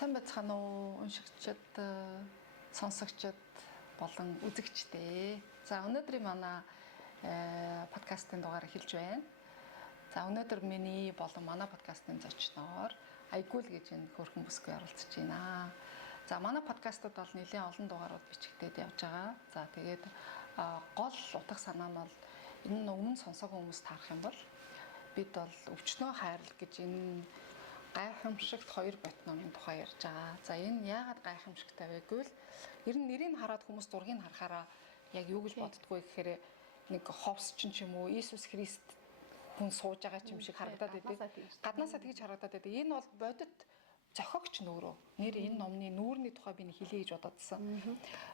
Сайн байцгаана уу уншигчид, сонсогчид болон үзэгчдээ. За өнөөдрийн манай подкастын дугаар эхэлж байна. За өнөөдөр миний болон манай подкастын зочноор Айгуул гэж энэ хөөрхөн бүсгүй оролцож байна. За манай подкастууд бол нэлээд олон дугаарууд бичигдээд явж байгаа. За тэгээд гол утга санаа нь бол энэ өмнө сонсоогүй хүмүүс таарах юм бол бид бол өвчнөө хайрлах гэж энэ гайхамшигт хоёр бот номын тухай ярьж байгаа. За энэ яагаад гайхамшигтай вэ гэвэл ер нь нэрийг хараад хүмүүс зургийг харахаараа яг юу гэж боддгоо гэхээр нэг ховс ч юм уу Иесус Христ хүн сууж байгаа юм шиг харагдаад байдаг. Гаднаасаа тэгж харагдаад байдаг. Энэ бол бодит зохиогч нөөрөө нэр энэ номны нүүрний тухай би хэлье гэж бододсон.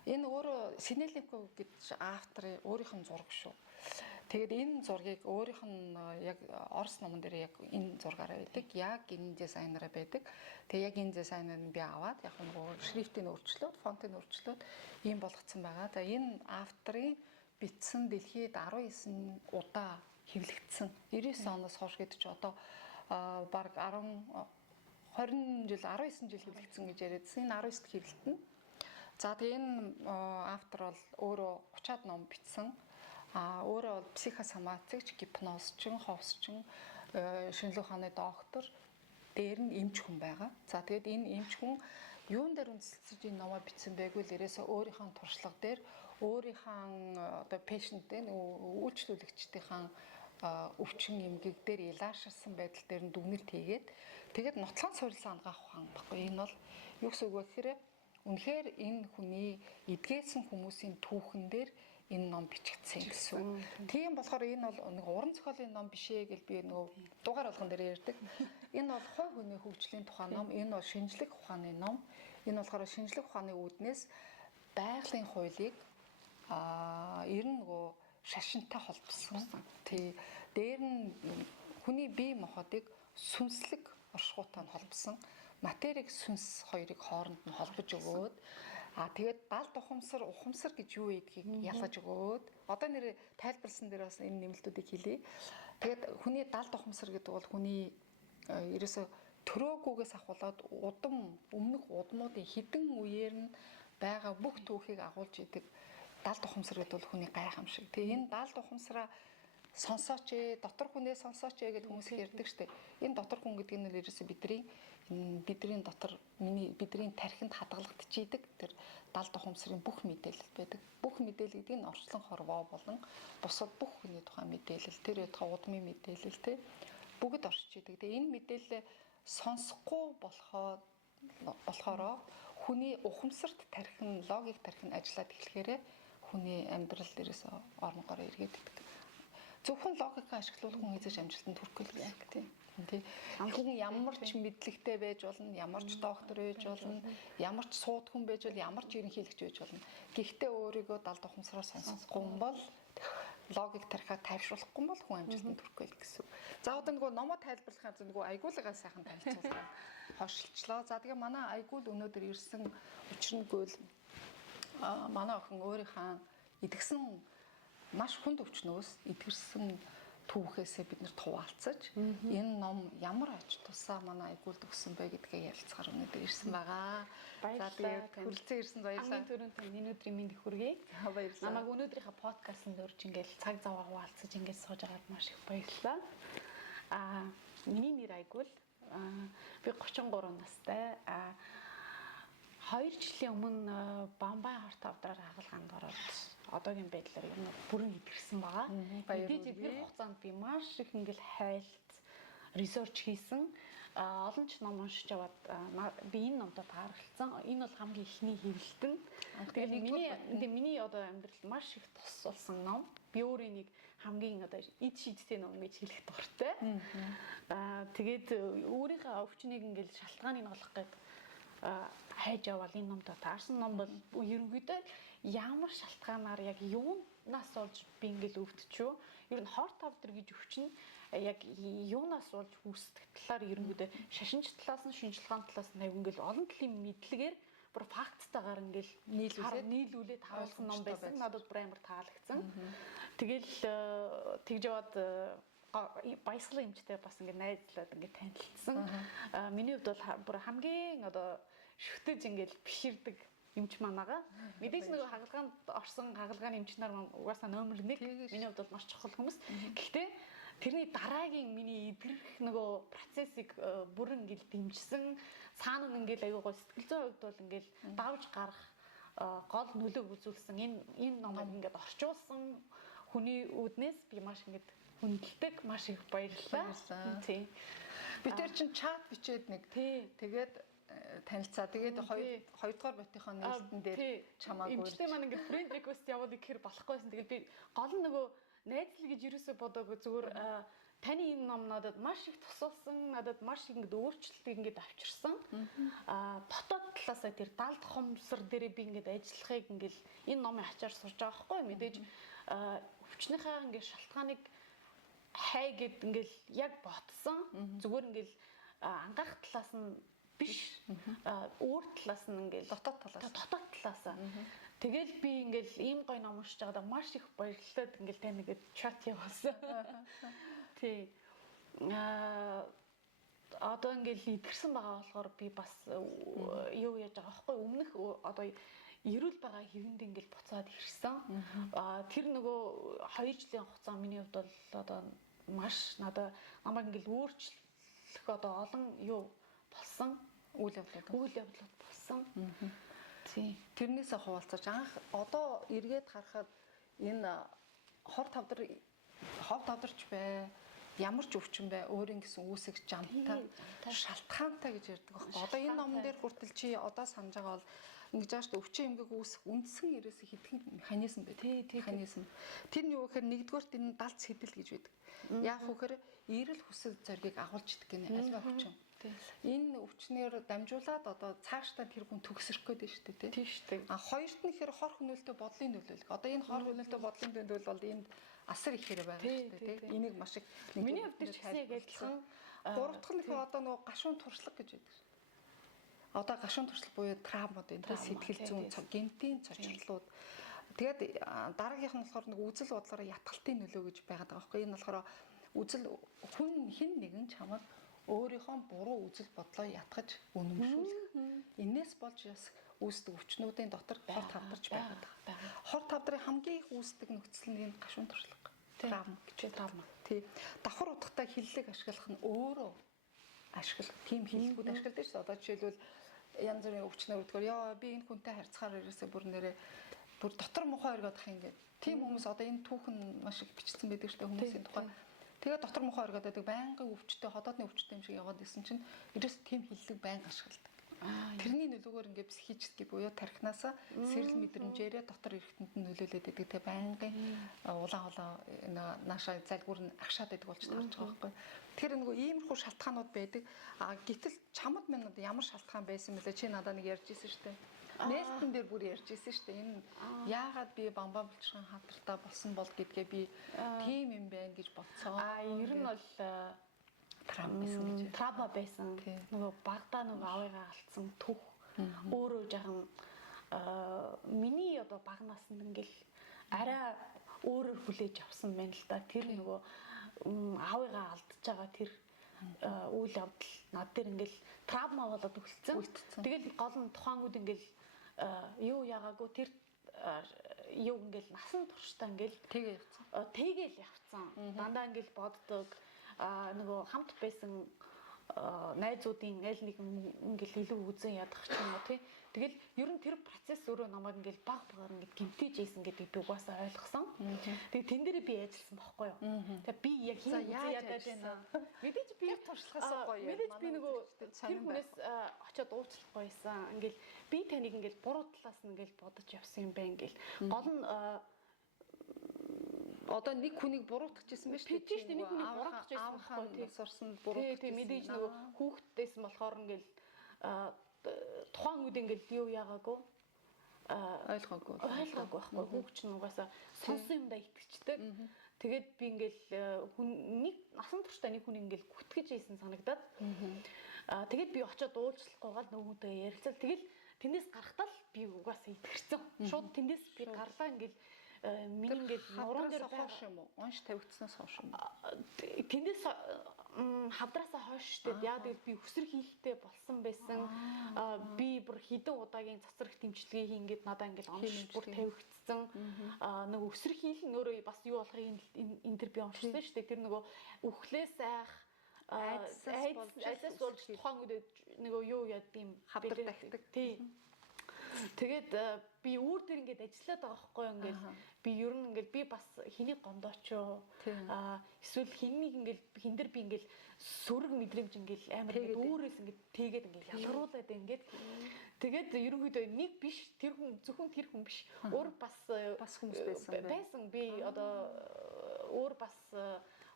Энэ өөрөө Синелников гэж авторын өөрийнх нь зураг шүү. Тэгээд энэ зургийг өөрийнх нь яг Орос номон дээр яг энэ зургаараа байдаг. Яг энэ дизайнераа байдаг. Тэгээд яг энэ дизайныг би аваад яг нөгөө шрифтийн өөрчлөлт, фонтын өөрчлөлт ийм болгоцсон байгаа. За энэ авторын бичсэн дэлхийд 19 удаа хэвлэгдсэн. 99 оноос хойш гэдэг чи одоо баг 20 жил 19 жил хэвлэгдсэн гэж яриадсан. Энэ 19-т хэвлэлтэн. За тэгээ энэ автор бол өөрөө 30-аад ном бичсэн. Өөрөө бол психосоматикч, гипнозчин, ховсчин, шинжлэх ухааны доктор, дээр нь эмч хүн байгаа. За тэгээд энэ эмч хүн юун дээр үндэслэж энэ номоо бичсэн бэ гэвэл ерөөсөө өөрийнхөө туршлага дээр өөрийнхөө одоо пэшенттэй үйлчлүүлэгчдийн өвчин эмгэг дээр илаашилсан байдал дээр нь дүгнэлт хийгээд тэгээд нотлон суурилсан ангаах ухаан баггүй. Энэ бол юу гэсэн үг вэ гэхээр үнэхээр энэ хүний эдгээсэн хүмүүсийн түүхэн дээр энэ ном бичигдсэн гэсэн. Тийм болохоор энэ бол нэг уран зохиолын ном биш ээ гэж би нөгөө дугаар болгон дээр ярьдаг. Энэ бол хувь хүний хөгжлийн тухай ном, энэ бол шинжлэх ухааны ном. Энэ болохоор шинжлэх ухааны үүднээс байгалийн хуулийг ер нь нөгөө шашинтай холбосон. Тий. Дээр нь хүний бие махбодыг сүнслэг оршихуйтай холбосон. Материйг сүнс хоёрыг хооронд нь холбож өгөөд тэгээд далд ухамсар гэж юу гэдгийг ялгаж өгөөд одоо нэр тайлбарласан дээр бас энэ нэмэлтүүдийг хэлье. Тэгээд хүний далд ухамсар гэдэг бол хүний ерөөсө төрөөгүйгээс ахуулаад өмнөх удмуудын хідэн үеэр нь байгаа бүх түүхийг агуулж идэг далд ухамсар гэдэг бол хүний гайхамшиг. Тэгээ энэ далд ухамсараа сонсооч ээ, дотор хүнээ сонсооч ээ гэдэг хүмүүс ярьдаг штеп. Энэ дотор хүн гэдэг нь ерөөсө бидний дотор бидний тархинд хадгалагдчихийдэг тэр далд ухамсарын бүх мэдээлэл байдаг. Бүх мэдээлэл гэдэг нь орчлон хорвоо болон бусад бүх хүний тухай мэдээлэл, тэр ятга удмын мэдээлэл те бүгд орчиж идэг. Тэгээ энэ мэдээлэл сонсохгүй болохоро хүний ухамсарт тархин, логик тархин ажиллаад эхлэхээр хүний амьдрал дээрээс ормогоор эргээд идэг. Зөвхөн логикаа ашиглуулах хүн эзэж амжилтанд хүрэхгүй л яг тийм. Хүн ямар ч мэдлэгтэй байж болно, ямар ч доктор байж болно, ямар ч сууд хүн байж болно, ямар ч ерөнхийлөгч байж болно. Гэхдээ өөрийгөө далд ухамсараар сонсохгүй юм бол логик тархиа тайвшруулахгүй бол хүн амжилтанд хүрэхгүй л гэсэн. За одоо нөгөө номоо тайлбарлахаар нөгөө Айгуулгаа сайхан танилцуулсан хошилчлоо. За тэгээ манай Айгуул өнөөдөр ирсэн учир нь гэвэл манай охин өөрийнхөө идэгсэн маш хүнд өвчнөөс эдгэрсэн түүхээсээ бид нэр хуваалцаж энэ ном ямар ач тусаа манай Айгуульд өгсөн бэ гэдгээ ярилцахаар өнөөдөр ирсэн байгаа. За тэгээд хүрэлцэн ирсэн баярлалаа. Хамгийн түрүүнд энэ өдрийн мэнд хүргэе. Баярлалаа. Намайг өнөөдрийнхээ подкастт дөрж ингээл цаг зав хуваалцаж ингээд сууж байгаад маш их баярлалаа. Миний нэр Айгуул. Би 33 настай. 2 жилийн өмнө Бамбай хорт авдраар хагалгаанд ороод одоогийн байдлаар юм бүрэн идэрсэн байгаа. Мэдээж тэр хугацаанд би маш их ингээл хайлт ресерч хийсэн. Олон ч ном уншиж аваад би энэ номтой тааралцсан. Энэ бол хамгийн ихний хэвлэлтэн. Тэгээд миний одоо амьдралд маш их тус болсон ном. Би өөрөө нэг хамгийн одоо эд шийдтэй ном гэж хэлэх дуртай. Тэгээд өөрийнхөө өвчнийг ингээл шалтгааныг олох гэдэг хайж авал энэ номтой таарсан ном бол ерөнхийдөө ямар шалтгаанаар яг юунаас болж би ингээл өвдчихв. Ер нь хорт авдэр гэж өвчин яг юунаас болж үүсдэг талаар ерөнхийдөө шашинч талаас нь шинжлэх ухааны талаас нь ингээл олон талын мэдлэгээр бүр факттайгаар ингээл нийлүүлээд харуулсан ном байсан. Надад бүр амар таалагдсан. Тэгэл тэгж яваад баясгалан эмчтэй бас ингээд найзлаад ингээд танилцсан. Миний хувьд бол бүр хамгийн одоо шүтэж ингээд биширдэг эмч манаага. Мэдээж нөгөө хагалгаанд орсон хагалгааны эмч нар угаасаа номер 1. Миний хувьд бол маш чухал хүмүүс. Гэхдээ тэрний дараагийн миний идэрх нөгөө процессыг бүрэн ингээд дэмжсэн. Цаана нь ингээд аюу гоо сэтгэл зүйн хувьд бол ингээд давж гарах гол нөлөөг үзүүлсэн. Энэ номыг ингээд орчуулсан хүний үднээс би маш ингээд хүндэлдэг, маш их баярлалаа. Тийм. Би тэр чин чат бичээд нэг тэгээд танилцаа. Тэгээд хоёрдугаар битийнхаа нээлтэн дээр чамааг эмчтэй маань ингээд фрэнд реквест явуулъя гэхээр болохгүйсэн. Тэгээд би гол нь нөгөө найзлал гэж юусоо бодоогүй зүгээр таны энэ ном надад маш их тусалсан, надад маш их ингээд өөрчлөлтийг ингээд авчирсан. Дотоод талаасаа тэр далд хомсор дээрээ би ингээд ажиллахыг ингээд энэ номын ачаар сурж байгаа байхгүй мэдээж өвчнийхээ ингээд шалтгааныг хай гэд ингээл яг ботсон зүгээр ингээл ангаах талаас нь биш өөр талаас нь ингээл дотоод талаас тэгэл би ингээл ийм гоё ном уншиж байгаадаа маш их баярлалаад ингээл тань нэгэд чат явуулсан. Тий. Одоо ингээл идэрсэн байгаа болохоор би бас юу яаж байгаа байхгүй өмнөх одоо эрүүл байгаа хэвэнд ингээл буцаад ирсэн. Тэр нөгөө 2 жилийн хугацаа миний хувьд бол одоо маш надад намайг ингээл өөрчлөх одоо олон юу болсон үйл явдлууд болсон. Тийм. Тэрнээсээ хуваалцаж анх одоо эргээд харахад энэ хов тавдарч бай. Ямар ч өвчин бай өөрийн гэсэн үүсэх жамтай шалтгаантай гэж ярьдаг байхгүй. Одоо энэ номон дээр хүртэл чи одоо санаж байгаа бол ингэж ааш өвчин эмгэг үүсэх үндсэн ерөөсөө хэдхэн механизм бай. Механизм. Тэр нь юу гэхээр нэгдүгээрт энэ далд сэтэл гэж байдаг. Яг хөөхөр эрэл хүсэл зоригийг агуулж идэг гэнэ альва өвчин. Энэ өвчнөр дамжуулаад одоо цаашдаа тэр хүн төгсрөх гээд шүү дээ тийм шүү дээ. Хоёрт нь ихэр хор хөнөөлтөй бодлын нөлөөлөл. Одоо энэ хор хөнөөлтөй бодлын нөлөөлөл бол энд асар ихээр байгаа шүү дээ тийм. Энийг маш их миний хувьд ч гэсэн яг адилхан. Гурав дахь нь ихэ одоо нөгөө гашуун туршлага гэж байдаг. Одоо гашуун туршлага буюу травмууд энэ сэтгэл зүйн генетийн цочрлууд. Тэгээд дараагийнх нь болохоор нэг үзэл бодлороо ятгалтын нөлөө гэж байгаад байгаа байхгүй. Энэ болохоор үзэл хүн хэн нэгэн чамд өөрийнхөө буруу үзэл бодлоо ятгаж үнэмшүүлэх. Энээс болж бас үүсдэг өвчнүүдийн дотор хор тавдарч байгаад байгаа. Хор тавдрын хамгийн их үүсдэг нөхцөл нь энэ гашуун туршлага. Травма. Тий. Давхар утгатай хиллэг ашиглах нь өөрөө ашиглах. Тим хиллгүүд ашигладаг шүү. Одоо жишээлбэл янз бүрийн өвчнөр өгдөгөр яа би энэ хүнтэй харьцахаар ерөөсөө бүр дотор мухаа өргөдөх юм гээд. Тим хүмүүс одоо энэ түүхэн маш их бичсэн байдаг шүү хүмүүсийн тухай. Тэгээ дотор мухаа өргөдөг байнгын өвчтөй ходоодны өвчтөй юм шиг яваад исэн чинь ерөөс тийм хиллэг байнга ашигладаг. Тэрний нөлөөгөөр ингээд психически буюу тархинасаа сэрэл мэдрэмжээрээ дотор эргэнтэнд нөлөөлөд байдаг. Тэгээ байнгын улаан наашаа залгуур нь агшаад байдаг болж таарч байгаа байхгүй. Тэгэхээр нөгөө иймэрхүү шалтгаанууд байдаг. Гэтэл чамд минь ямар шалтгаан байсан мөлий чи надад нэг ярьж ирсэн шүү дээ. Нээлтэн дээр бүр ярьж ирсэн шүү дээ. Энэ яагаад би бамбан булчирхан хатартаа болсон бол гэдгээ би тийм юм байна гэж бодсоо. Ер нь бол травма байсан. Нөгөө багтаа нөгөө авыгаа алдсан түүх өөрөө жаахан миний одоо багнаас нь ингээл арай өөрөөр хүлээж авсан байна л да. Тэр нөгөө авыгаа алдж байгаа тэр үйл явдал над дээр ингээл травма болоод өгцсөн. Тэгэл гол нь тухайн үед ингээл юу яагаагүй тэр юу ингээл насан туршдаа ингээл тэгээл явцсан. Дандаа ингээл боддог нөгөө хамт байсан найзуудын аль нэг ингээл илүү үзэн ядах ч юм уу тий. Тэгэл ер нь тэр процесс өөрөө намайг ингээл баг багаар ингээд гимтэж ийсэн гэдэг би угаасаа ойлгосон. Тэгээ тэн дээр би ажилласан байхгүй юу. Тэгээ би яг хин үзэн ядаад байна. Мэдээж би туршлагаас гоё. Мэдээж би нөгөө тэр хүнээс очиод уучлах гоёсан. Ингээл би таныг ингээл буруу талаас нь ингээл бодож явсан юм байна ингээл. Гол нь одоо нэг хүнийг буруутгах гэсэн байж тийм шүү дээ. Нэг хүнийг буруутгах гэсэн байхгүй тийм сурсан буруутгах. Тийм мэдээж нөгөө хүүхдтэйсэн болохоор ингээл тухайн үед ингээл юу яагаагүй ойлгоогүй байхгүй. Хүүхч нь угаасаа сонсон юмдаа итгэждэг. Тэгээд би ингээл нэг насан туршдаа нэг хүн ингээл гүтгэж ийсэн санагдаад тэгээд би очиод уулзлахгүйгээр нөгөөдөө ярилцал тэгэл тэндээс гарахтаа л би угаасаа итгэрсэн. Шууд тэндээс би гарлаа ингээл миний ингээд нуруунд дээр хоош юм уу? Унш тавигдсанаас хоош юм уу? тэндээс хавдраасаа хойш штэ. Яа тэгэл би өсөр хийхтэй болсон байсан. Би бүр хідэн удаагийн цацрах дэмжлэгийг ингээд надаа ингээд онш бүр тавигдсан. Нэг өсөр хийх нөрөө бас юу болохыг энэ төр би онцсон штэ. Тэр нөгөө үхлээс айх айцаас болж тухайн үед нөгөө юу яд юм хавдар тахдаг. Тий. Тэгээд би өөр дээр ингээд ажиллаад байгаа байхгүй ингээд би ер нь ингээд би бас хэнийг гомдооч юу эсвэл хэнийг ингээд хин дээр би ингээд сөрөг мэдрэмж ингээд амар ингээд өөрөөс ингээд тэгээд ингээд ялгаруулад ингээд тэгээд ерөнхийдөө нэг биш тэр хүн зөвхөн тэр хүн биш өөр бас хүмүүс байсан би одоо өөр бас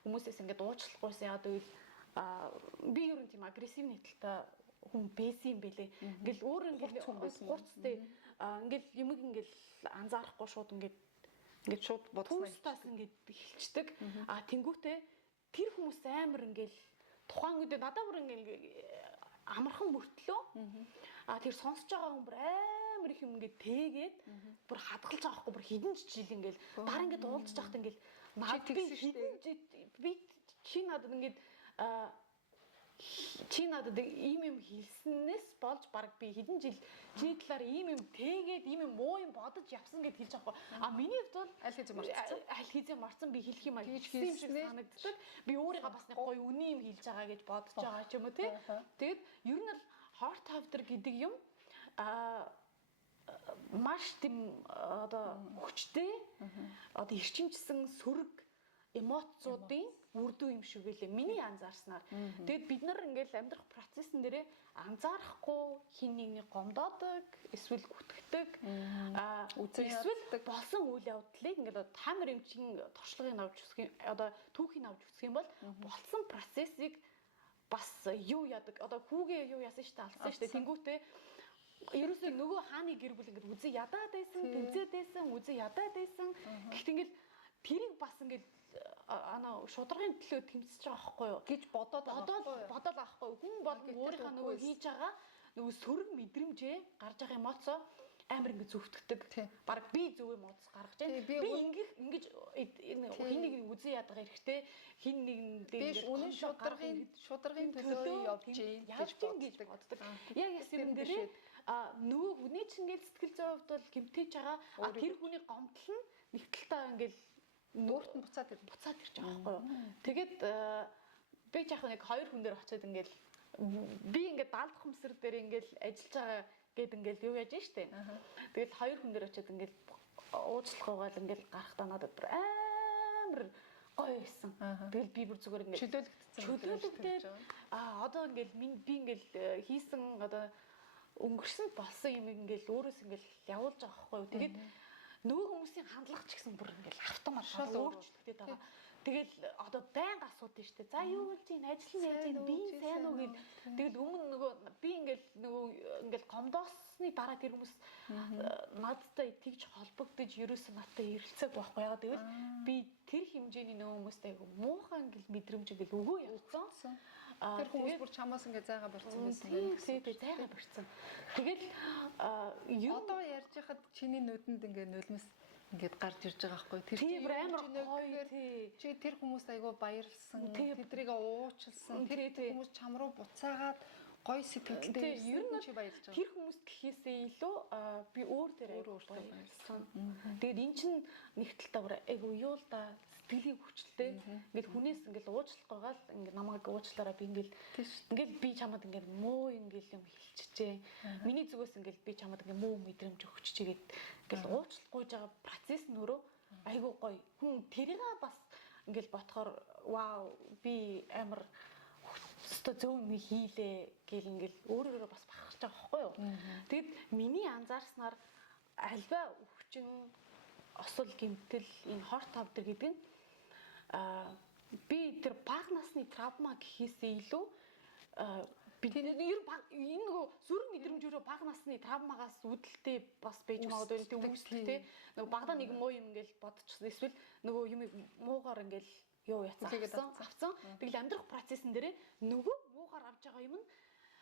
хүмүүсээс ингээд уучлахгүйсэн яа гэвэл би ер нь тийм агрессив нэтэлтэй хүн байсан юм бэлээ. Ингээл өөр ингээл хурцтай ингээл юм ингээл анзаарахгүй шууд ингээд шууд бодснаас ингээд эхэлцдэг. Тэнгүүтээ тэр хүмүүс амар ингээл тухайн үедээ надад бүр ингээл амархан мөртлөө. Тэр сонсож байгаа хүн бүр амар их юм ингээд тэгээд бүр хадгалж байгаа хгүй бүр хідэн жил ингээл дараа ингээд уулзж байхад ингээл наад би чи надад ингээд чи надад ийм хэлснээс болж баг би хэдэн жил чиний талаар ийм тэгээд ийм муу юм бодож явсан гэд хэлж байгаа байхгүй. Миний хувьд бол аль хэзээ марцсан би хэлэх юм гэж хэлсэн санагддаг. Би өөрийгөө бас нэг гоё үний юм хэлж байгаа гэж бодож байгаа ч юм уу тий. Тэгээд ер нь л heart after гэдэг юм маш тийм одоо хүчтэй одоо эрчимжсэн сөрөг эмоцуудын үрдүү юм шиг гэлээ миний анзаарснаар. Тэгээд бид нар ингээл амьдрах процессын дээрээ анзаарахгүй хин нэгний гомдоодог, эсвэл гүтгэдэг, эсвэл болсон үйл явдлыг ингээл таамар эмчийн туршлагыг авч үзэх одоо түүхийг авч үзэх юм бол болсон процессыг бас юу яадаг одоо хүүгээ юу яасан штэ алсан штэ тэнгүүтээ ерөөсөө нөгөө хааны гэр бүл ингээд үзээ ядаад байсан, тэмцээд байсан, үзээ ядаад байсан. Гэхдээ ингээл тэрийг бас ингээл шударгын төлөө тэмцэж байгаа байхгүй юу гэж бодоод байгаа байхгүй юу хүн бол өөрийнхөө нөгөө хийж байгаа нөгөө сөрөг мэдрэмжээ гарч байгаа эмоцоо амар ингэ зөвтгдөг баг би зөв эмоц гаргаж байна би ингэж хин нэг үзээ ядгаа хэрэгтэй хин нэг үнэн шударгын төлөө явж гэж боддог яг ясэрэн дээр нөгөө хүний чинь ингэ сэтгэл зүйн хувьд бол гэмтэж байгаа тэр хүний гомдол нь нэгтэлтэй ингээл нуурт нь буцаад ирж байгаа байхгүй юу. Тэгээд би яг нэг хоёр хүн дээр очиод ингээл би ингээд даалдах хөмсөр дээр ингээл ажиллаж байгаа гэд ингээл юу яаж штэ. Тэгээд хоёр хүн дээр очиод ингээл уучлах байгаал ингээл гарахтаа надад бүр амар гоё байсан. Тэгэл би бүр зүгээр ингээл чөлөөлөгдсөн. Одоо ингээл би ингээл хийсэн одоо өнгөрсөн болсон юм ингээл өөрөөс ингээл явуулж байгаа байхгүй юу. Тэгээд нөгөө хүмүүсийн хандлага ч гэсэн бүр ингээл автомат өөрчлөгдөж байгаа. Тэгэл одоо байнга асуудаг штэ. За юу болж ийн ажил нь яаж ийн би сайн уу гэл. Тэгэл өмнө нөгөө би ингээл гомдоосны дараа тэр хүмүүс надтай тэгж холбогдож ерөөсөө надтай ярилцаг байхгүй яа. Тэгэл би тэр хэмжээний нөгөө хүмүүстэй муухай ингээл мэдрэмж ингээл өгөө явцсан. Тэр хүмүүс бүр чамаас ингээ зайгаа барьсан байсан байх. Тэгээд зайгаа барьсан. Тэгэл одоо ярьж хахад чиний нүдэнд ингээ нулимс ингээд гарч ирж байгаа байхгүй. Тэр чинь амар гоё чи тэр хүмүүст айгүй баярлсан. Тэдрийг уучлсан. Тэр хүмүүс чам руу буцаагаад гоё сэтгэлтэй ер нь чи баярлж байгаа. Тэр хүмүүст гэхээсээ илүү би өөр дээр баярлсан. Тэгээд эн чинь нэг талтаа айгүй юу л да сэтгэлийн хүчтэй. Ингээд хүнээс ингээд уучлах байгаа л ингээд намайг уучлаараа би ингээд би чамд ингээд муу ингээд юм хэлчихжээ. Миний зүгээс ингээд би чамд ингээд муу мэдрэмж өгччихгээд ингээд уучлахгүй байгаа процесс нь өөрөө айгүй гоё. Хүн тэрийг бас ингээд ботхоор вау би амар өстө зөв юм хийлээ гэл ингээл өөрөөрөө бас бахарч байгаа байхгүй юу. Тэгэд миний анзаарснаар альва өвчин осол гэмтэл энэ хорт тавдар гэдэг нь би тэр бага насны травма гэхээсээ илүү би энэ нөгөө сүрэг мэдрэмжөөрөө бага насны травмагаас үүдэлтэй бас байж магадгүй тийм үүсэлтэй нөгөө багада нэг муу юм ингээл бодчихсон эсвэл нөгөө юм муугаар ингээл юу яцсан авцсан. Тэгэл амьдрах процессын дээр нөгөө муугаар авч байгаа юм нь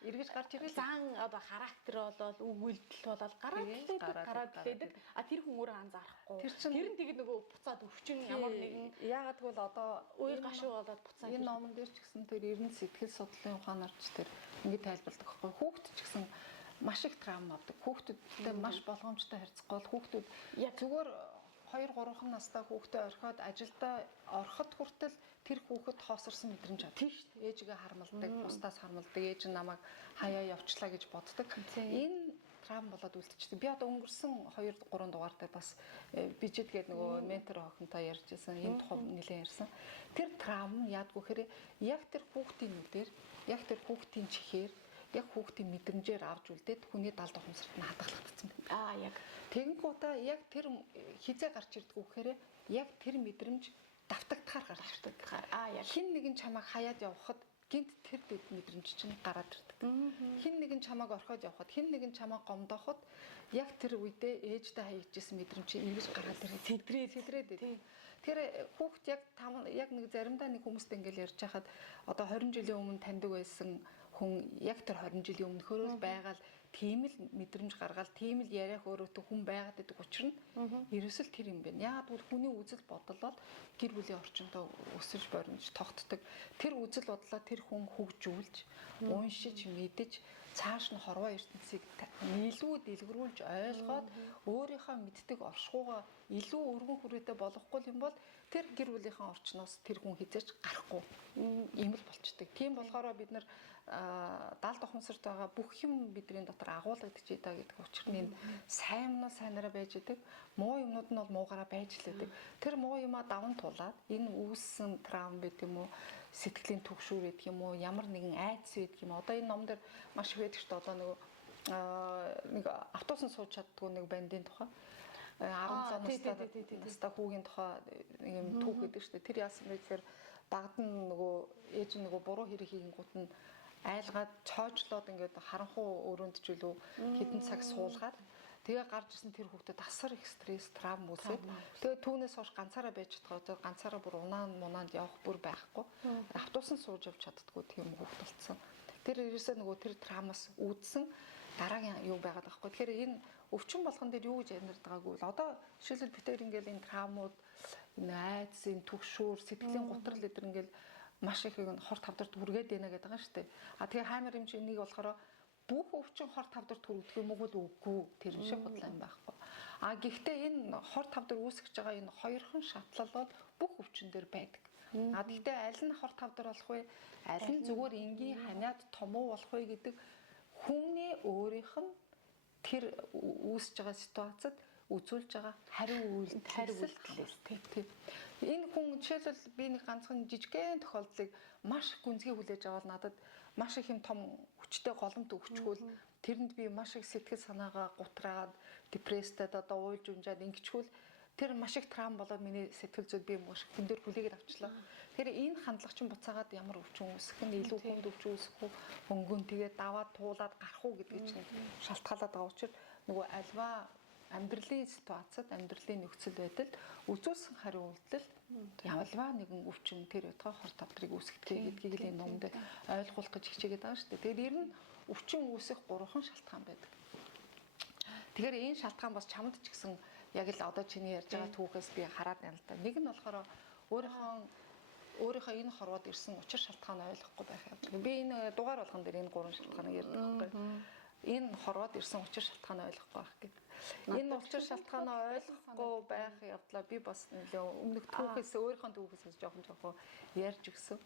эргэж гарч ирэл. Зан одоо характер болоод үг үйлдэл болоод гараад хэлээдэг. А тэр хүн өөрөө анзаарахгүй. Тэр нь тэгээд нөгөө буцаад өвчин ямар нэгэн яагаад гэвэл одоо үе гашуу болоод буцаад энэ номон дээр ч гэсэн тэр ерэн сэтгэл судлалын ухаанаарч тэр ингэ тайлбарладаг байхгүй. Хүүхэд ч гэсэн маш их травм авдаг. Хүүхдүүдтэй маш болгоомжтой харьцахгүй бол хүүхдүүд зүгээр 2-3 настай хүүхдээ орхиод ажилдаа ороход хүртэл тэр хүүхэд хоосорсон мэдрэмж авдаг. Тийм шүү дээ. Ээжигээ хармалдаг, бусдаас хармалдаг, ээж нь намайг хаяа явчлаа гэж боддог. Энэ травм болоод үлдчихдэг. Би одоо өнгөрсөн 2-3 дугаар дээр бас бижид гэдэг нөгөө ментор охинтой ярьж байсан. Энэ тухай нэлээд ярьсан. Тэр травм яадгүй хэрэг яг тэр хүүхдийн нүдээр, яг тэр хүүхдийн чихээр, яг хүүхдийн мэдрэмжээр авч үлдээд хүний далд ухамсарт нь хадгалагдсан байна. Яг тэгэнгүүтээ яг тэр хизээ гарч ирдэг үхээр яг тэр мэдрэмж давтагдахаар гарч ирдэг. Яг хин нэгэн чамайг хаяад явхад гинт тэр мэдрэмж чинь гараад ирдэг. Хин нэгэн чамайг орхиод явхад, хин нэгэн чамайг гомдооход яг тэр үедээ ээжтэй хаягдчихсан мэдрэмж чинь ингэж гараад ирээд сэдрээд. Тэр хүүхд яг нэг заримдаа нэг хүмүүстэй ингээл ярьж хахад одоо 20 жилийн өмнө таньдаг байсан хүн яг тэр 20 жилийн өмнөхөрөө байгаал тийм л мэдрэмж гаргаал тийм л яриах өөрөөтөө хүн байгаад байдаг учир нь ерөөсөл тэр юм байна. Яг бол хүний үзэл бодол бол гэр бүлийн орчиндөө өсөж борнож тогтдог. Тэр үзэл бодлоо тэр хүн хөгжүүлж, уншиж, мэдэж цааш нь хорвоо ертөнцийг илүү дэлгэрүүлж ойлгоод өөрийнхөө мэддэг оршихуйгаа илүү өргөн хүрээтэй болгохгүй юм бол тэр гэр бүлийнхаа орчноос тэр хүн хизээч гарахгүй юм л болчдөг. Тийм болохоор бид нар далд ухамсарт байгаа бүх юм бидний дотор агуулгадж ийдаа гэдэг учир нь сайн юмнууд сайнараа байж идэг, муу юмнууд нь бол муугаараа байж лээдэг. Тэр муу юмаа даван туулаад энэ үүссэн травм гэдэг юм уу, сэтгэлийн түгшүүр гэдэг юм уу, ямар нэгэн айдас байдаг юм. Одоо энэ ном дээр маш их байдаг шүү дээ. Одоо нэг автобусан сууж чаддгүй нэг бандийн тухай 17 настай хүүгийн тухай нэг юм түүх гэдэг шүү дээ. Тэр яасан бэ гэхээр багад нь нөгөө ээж нь нөгөө буруу хэрэг хийгэнгүүт нь айлгаад цоожлоод ингээд харанхуу өрөөнд ч үлээ хэдэн цаг суулгаад тэгээ гарч ирсэн тэр хүүхдэд асар их стресс, травм үүсээд тэгээ түүнээс хойш ганцаараа байж чадгаа ганцаараа бүр унаанд явах бүр байхгүй. Автобусан сууж явж чаддгүй тийм хүүхд болсон. Тэр ерөөсөө нөгөө тэр травмаас үүдсэн дараагийн юу байгаад байхгүй. Тэгэхээр энэ өвчин болгон дээр юу гэж ярьдаг байгаагүй л одоо жишээлбэл битээр ингээл энэ травмууд, энэ айдас, энэ түгшүүр, сэтгэлийн гутрал эдэр ингээл маш их хорт тавдарт хүргээд байна гэдэг байгаа шүү дээ. Тэгээ хаймар юм чи энийг болохоор бүх өвчин хорт тавдарт хүргэх юм уу үгүй тэр шиг бодлоо юм байхгүй. Гэхдээ энэ хорт тавдар үүсгэж байгаа энэ хоёрхан шатлал бол бүх өвчин дээр байдаг. Гэхдээ аль нь хорт тавдар болох вэ? Аль нь зүгээр энгийн ханиад томуу болох вэ гэдэг хүний өөрийнх нь тэр үүсэж байгаа ситуацид үзүүлж байгаа хариу үйлдэлээс тийм. Энэ хүн жишээлбэл би нэг ганцхан жижигхэн тохиолдлыг маш их гүнзгий хүлээж аваад надад маш их юм том хүчтэй голомт өгчхүүл тэрэнд би маш их сэтгэл санаагаа гутраад депресстэд одоо уйлж унжаад ингэчхүүл тэр маш их травм болоод миний сэтгэл зүйд би маш их тэн дээр хүлээгээд авчлаа. Тэгэхээр энэ хандлага чинь буцаагаад ямар өвчин үүсэх нь илүү хүнд өвчин үүсэх үү хөнгөн тэгээд даваад туулаад гарах уу гэдгийг чинь шалтгаалаад байгаа учраас нөгөө альва амьдралын ситуацид амьдралын нөхцөл байдалд үзүүлсэн хариу үйлдэл ямалваа нэгэн өвчин тэр ятгаа хор тавдрыг үүсгэдэг гэдгийг л энэ номд ойлгуулах гэж хичээгээд байгаа шүү дээ. Тэгэхээр ер нь өвчин үүсэх 3хан шалтгаан байдаг. Тэгэхээр энэ шалтгаан бас чамд ч гэсэн яг л одоо чиний ярьж байгаа түүхээс би хараад байна л да. Нэг нь болохоор өөрийнхөө энэ хорвоод ирсэн учир шалтгаан ойлгохгүй байх юм. Би энэ дугаар болгон дээр энэ 3 шалтгааныг ярьдаг байхгүй. Энэ хорвоод ирсэн учир шалтгаан ойлгохгүй байх гэдэг. Энэ учир шалтгаанаа ойлгохгүй байх явдлаа би бас нөлөө өмнөх түүхээс өөрийнхөө түүхээс жоохон ярьж өгсөн.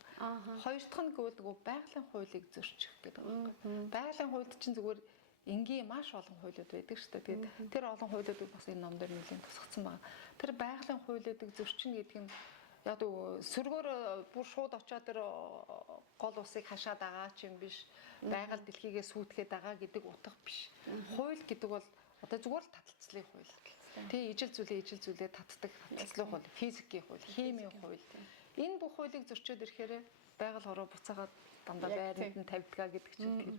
Хоёр дахь нь гэвэл нөгөө байгалийн хуулийг зөрчих гэдэг байна. Байгалийн хуульд чинь зүгээр энгийн маш олон хуулиуд байдаг шүү дээ. Тэгээд тэр олон хуулиудыг бас энэ ном дээр нэлээд тусгацсан байна. Тэр байгалийн хуулиудыг зөрчин гэдэг нь яг сөргөөр бүр шууд очиад тэр гол усыг хашаад байгаа ч юм биш. Байгаль дэлхийгээ сүйтгэхэд байгаа гэдэг утга биш. Хууль гэдэг бол одоо зүгээр л таталцлын хууль. Тэ ижил зүйлээ татдаг таталцлын хууль, физикийн хууль, химийн хууль. Энэ бүх хуулийг зөрчөөд ирэхээр байгаль ороо буцаагаад дандаа байранд нь тавьдгаа гэдэг чинь тэр.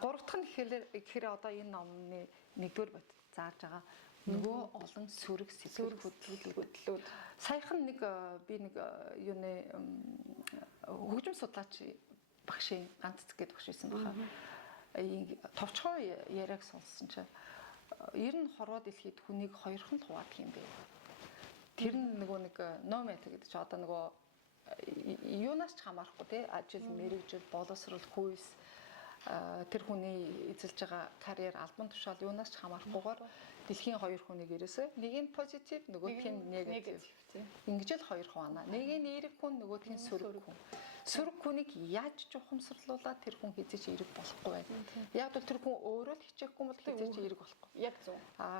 Гурав дахь нь гэхээр одоо энэ номны нэгдүгээр бод зааж байгаа нөгөө олон сөрөг сэтгэл хөдлөлүүд. Саяхан би нэг юуны хөгжим судлаач багшийн ганц цэцэг гэдэг багш байсан баха. Товчхон яриаг сонссон чинь ер нь хорвоо дэлхийд хүнийг хоёрхан л хуваадаг юм бэ. Тэр нь нөгөө нэг номет гэдэг чи одоо нөгөө юунаас ч хамаарахгүй тий ажил, мэрэгжил, боловсрол, хүйс тэр хүний эзэлж байгаа карьер, албан тушаал юунаас ч хамаарахгүйгээр дэлхийн хоёр хүнийг ерөөсөө нэг нь позитив, нөгөөх нь негатив. Ингэж л хоёр хуваана. Нэг нь эерэг хүн, нөгөөх нь сөрөг хүн. Сөрөг хүнийг яаж ч ухамсарлуулаад тэр хүн хизээч эерэг болохгүй байна. Яг бол тэр хүн өөрөө л хичээхгүй бол хизээч эерэг болохгүй. Яг зөв.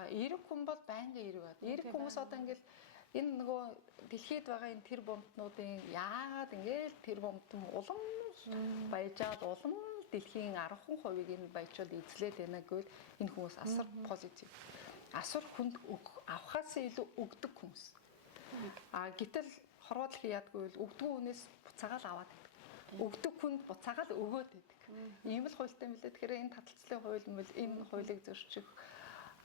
Эерэг хүн бол байнга эерэг байна. Эерэг хүмүүс одоо ингээл энэ нөгөө дэлхийд байгаа энэ тэр бомтнуудын яагаад ингээл тэр бомтон улам баяжаад улам дэлхийн 10% энэ баяжууд эзлээд байна гэвэл энэ хүмүүс асар позитив. Асар хүнд авахаас илүү өгдөг хүмүүс. Гэтэл хорвоо дэлхий яадгүй бол өгдөг хүнээс буцаагаал аваад байдаг. Өгдөг хүнд буцаагаал өгөөд байдаг. Ийм л хуйлтай мөлий. Тэгэхээр энэ таталцлын хууль мэл энэ хуулийг зөрчих.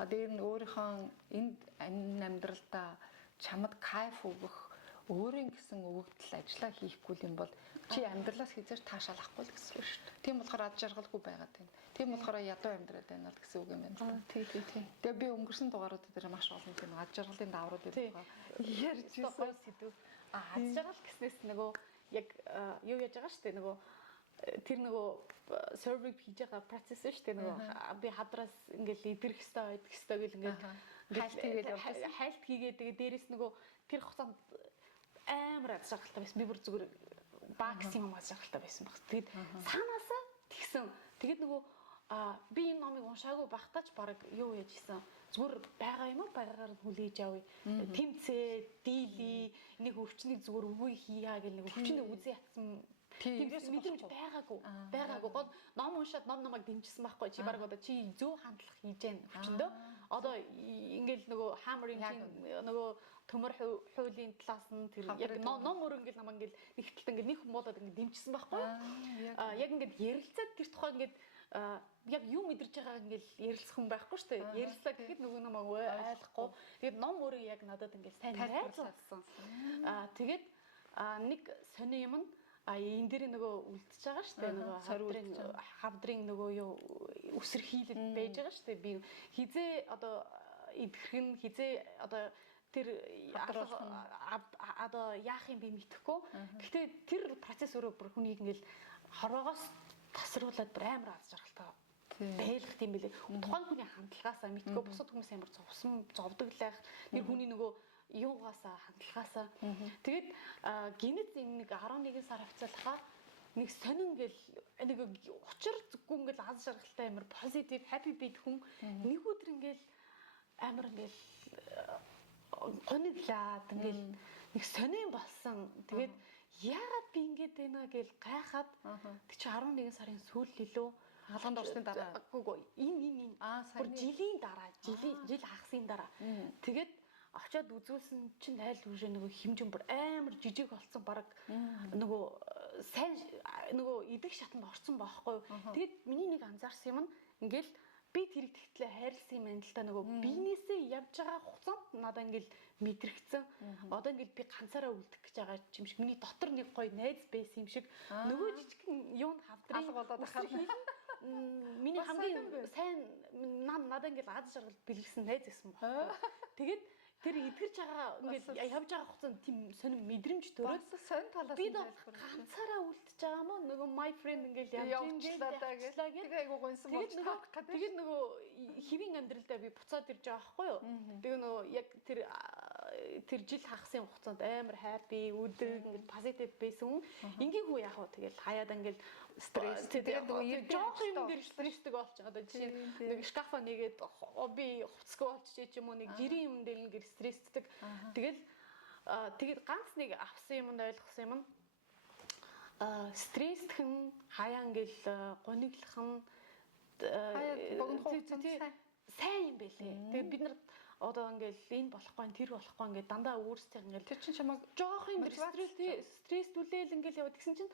Тэр нь өөрийнхөө энэ амьдралдаа чамд кайф өгөх өөрийн гэсэн өгөгдөл ажиллаа хийхгүй юм бол чи амьдралаас хязгаар таашаалахгүй л гэсэн үг шүү дээ. Тийм болохоор ад жаргалгүй байгаад байна. Тийм болохоор ядуу амьдраад байна л гэсэн үг юм байна. Тий. Тэгээ би өнгөрсөн дугаарууд дээр маш олон тийм ад жаргалын даврууд байгаа. Ярьж байгаа сэдв. Ад жаргал гэснээс нөгөө яг юу яаж байгаа шүү дээ нөгөө тэр нөгөө сервер хийж байгаа процесс шүү дээ нөгөө би хадраас ингээл идэрх хэвээр байдаг хэвээр гэл ингээд хайлт хийгээд тэгээ дээрэс нөгөө тэр хугацаанд амар аз жаргалтай байсан. Би бүр зүгээр максимум аз жаргалтай байсан баг. Тэгэд саанаасаа тэгсэн. Тэгэд нөгөө би энэ номыг уншаагүй багтаач баг юу яаж исэн. Зүгээр байгаа юм уу байгаагаар нь хүлээж авъя. Тэмцээ, дийлий, нэг өвчнийг зүгээр үгүй хийя гэл нэг өвчнийг үзий ятсан. Тиймээс мэдрэмж байгаагүй. Гол ном уншаад намайг дэмжсэн байхгүй. Чи баг одоо чи зөв хандлах хийж гэн өвчнөдөө. Одоо ингээл нөгөө хаммеринг нөгөө төмөр хуулийн талаас нь тэр яг ном өөр ингээл намайг ингээл нэгтэлт ингээл нэг хүмүүс болоод ингээл дэмжсэн байхгүй. Яг ингээд ярилцаад тэр тухай ингээд яг юу мэдэрч байгааг ингээл ярилцах хүн байхгүй шүү дээ. Ярилцлаа гэхэд нөгөө намайг ойлгохгүй. Тэгээд ном өөрөө яг надад ингээл сайн найзлуулсан. Тэгээд нэг сони юм нь энэ дээр нөгөө үлдчихэж байгаа шүү дээ. Нөгөө хавдрын нөгөө юу үсэрхийлэл байж байгаа шүү дээ. Би хизээ одоо идэх нь хизээ одоо тэр одоо яах юм би мэдэхгүй. Гэхдээ тэр процесс өөрөө бүр хүнийг ингээл хорвоогоос тасруулаад бүр амар аз жаргалтай байлгах юм билээ. Тухайн хүний хандлагаасаа мэдгүй бусад хүмүүс амар зовдөглах. Тэр хүний нөгөө юугаасаа хандлагаасаа. Тэгээд гинэт нэг 11 сар хавцаалахаар нэг сонин гэл нэг учир зүггүй ингээл аз жаргалтай амар позитив happy beat хүн нэг өдөр ингээл амар ингээл гониглаад ингээл нэг сонин болсон. Тэгээд яагаад би ингэж байна гэл гайхаад тэг чи 11 сарын сүүл лөө хаалганд орсны дараа энэ бүр жилийн дараа жил хагасны дараа тэгээд очоод үзүүлсэн чинь айл үржээ нөгөө хэмжэн бүр амар жижиг болсон баг нөгөө сайн нөгөө идэх шатанд орсон байхгүй. Тэгэд миний нэг анзаарсан юм нь ингээл би тэрийг тэгтлээ хайрлсан юм байна л да нөгөө биенээсээ явж байгаа хугацаанд надаа ингээл мэдрэгцэн. Одоо ингээл би ганцаараа үлдэх гэж байгаа юм шиг миний дотор нэг гоё найз байсан юм шиг нөгөө жижигхэн юунд хавдрын алга болоод ахаар миний хамгийн сайн надаа ингээл аз жаргал бэлгэсэн найз байсан байна. Тэгээд тэр идгэрч байгаа ингээд явж байгаа хугацаанд тийм сонир мэдрэмж төрөөд сонир талаас нь тайлбар. Ганцаараа үлдчихэж байгаа мó нөгөө my friend ингээд явжлаа гэж. Тэгээ айгуу гонсон болж байгаа. Тэгээд нөгөө хэвийн амьдралдаа би буцаад ирж байгаа байхгүй юу? Тэгээ нөгөө яг тэр жил хагасан хугацаанд амар happy өдөр ингээд positive байсан. Ингийн хүү яах вэ? Тэгэл хаяад ингээд стресс тэгээд нөгөө жоох юм дээр стресстэй болчих. Одоо жишээ нэг шкафа нэгээд би хувцсгүй болчих юм уу нэг жирийн юм дээр ингээд стресстэй. Тэгээд ганц нэг авсан юмд ойлгосон юм нь стресстэх нь хаяа ингээл гониглох нь сайн юм байлээ. Тэгээд бид нар одоо ингээл энэ болохгүй тэр болохгүй ингээд дандаа өөрсдөө ингээл тэр чинь чамайг жоох юм стресстүүлээл ингээл яваад гисэн чинь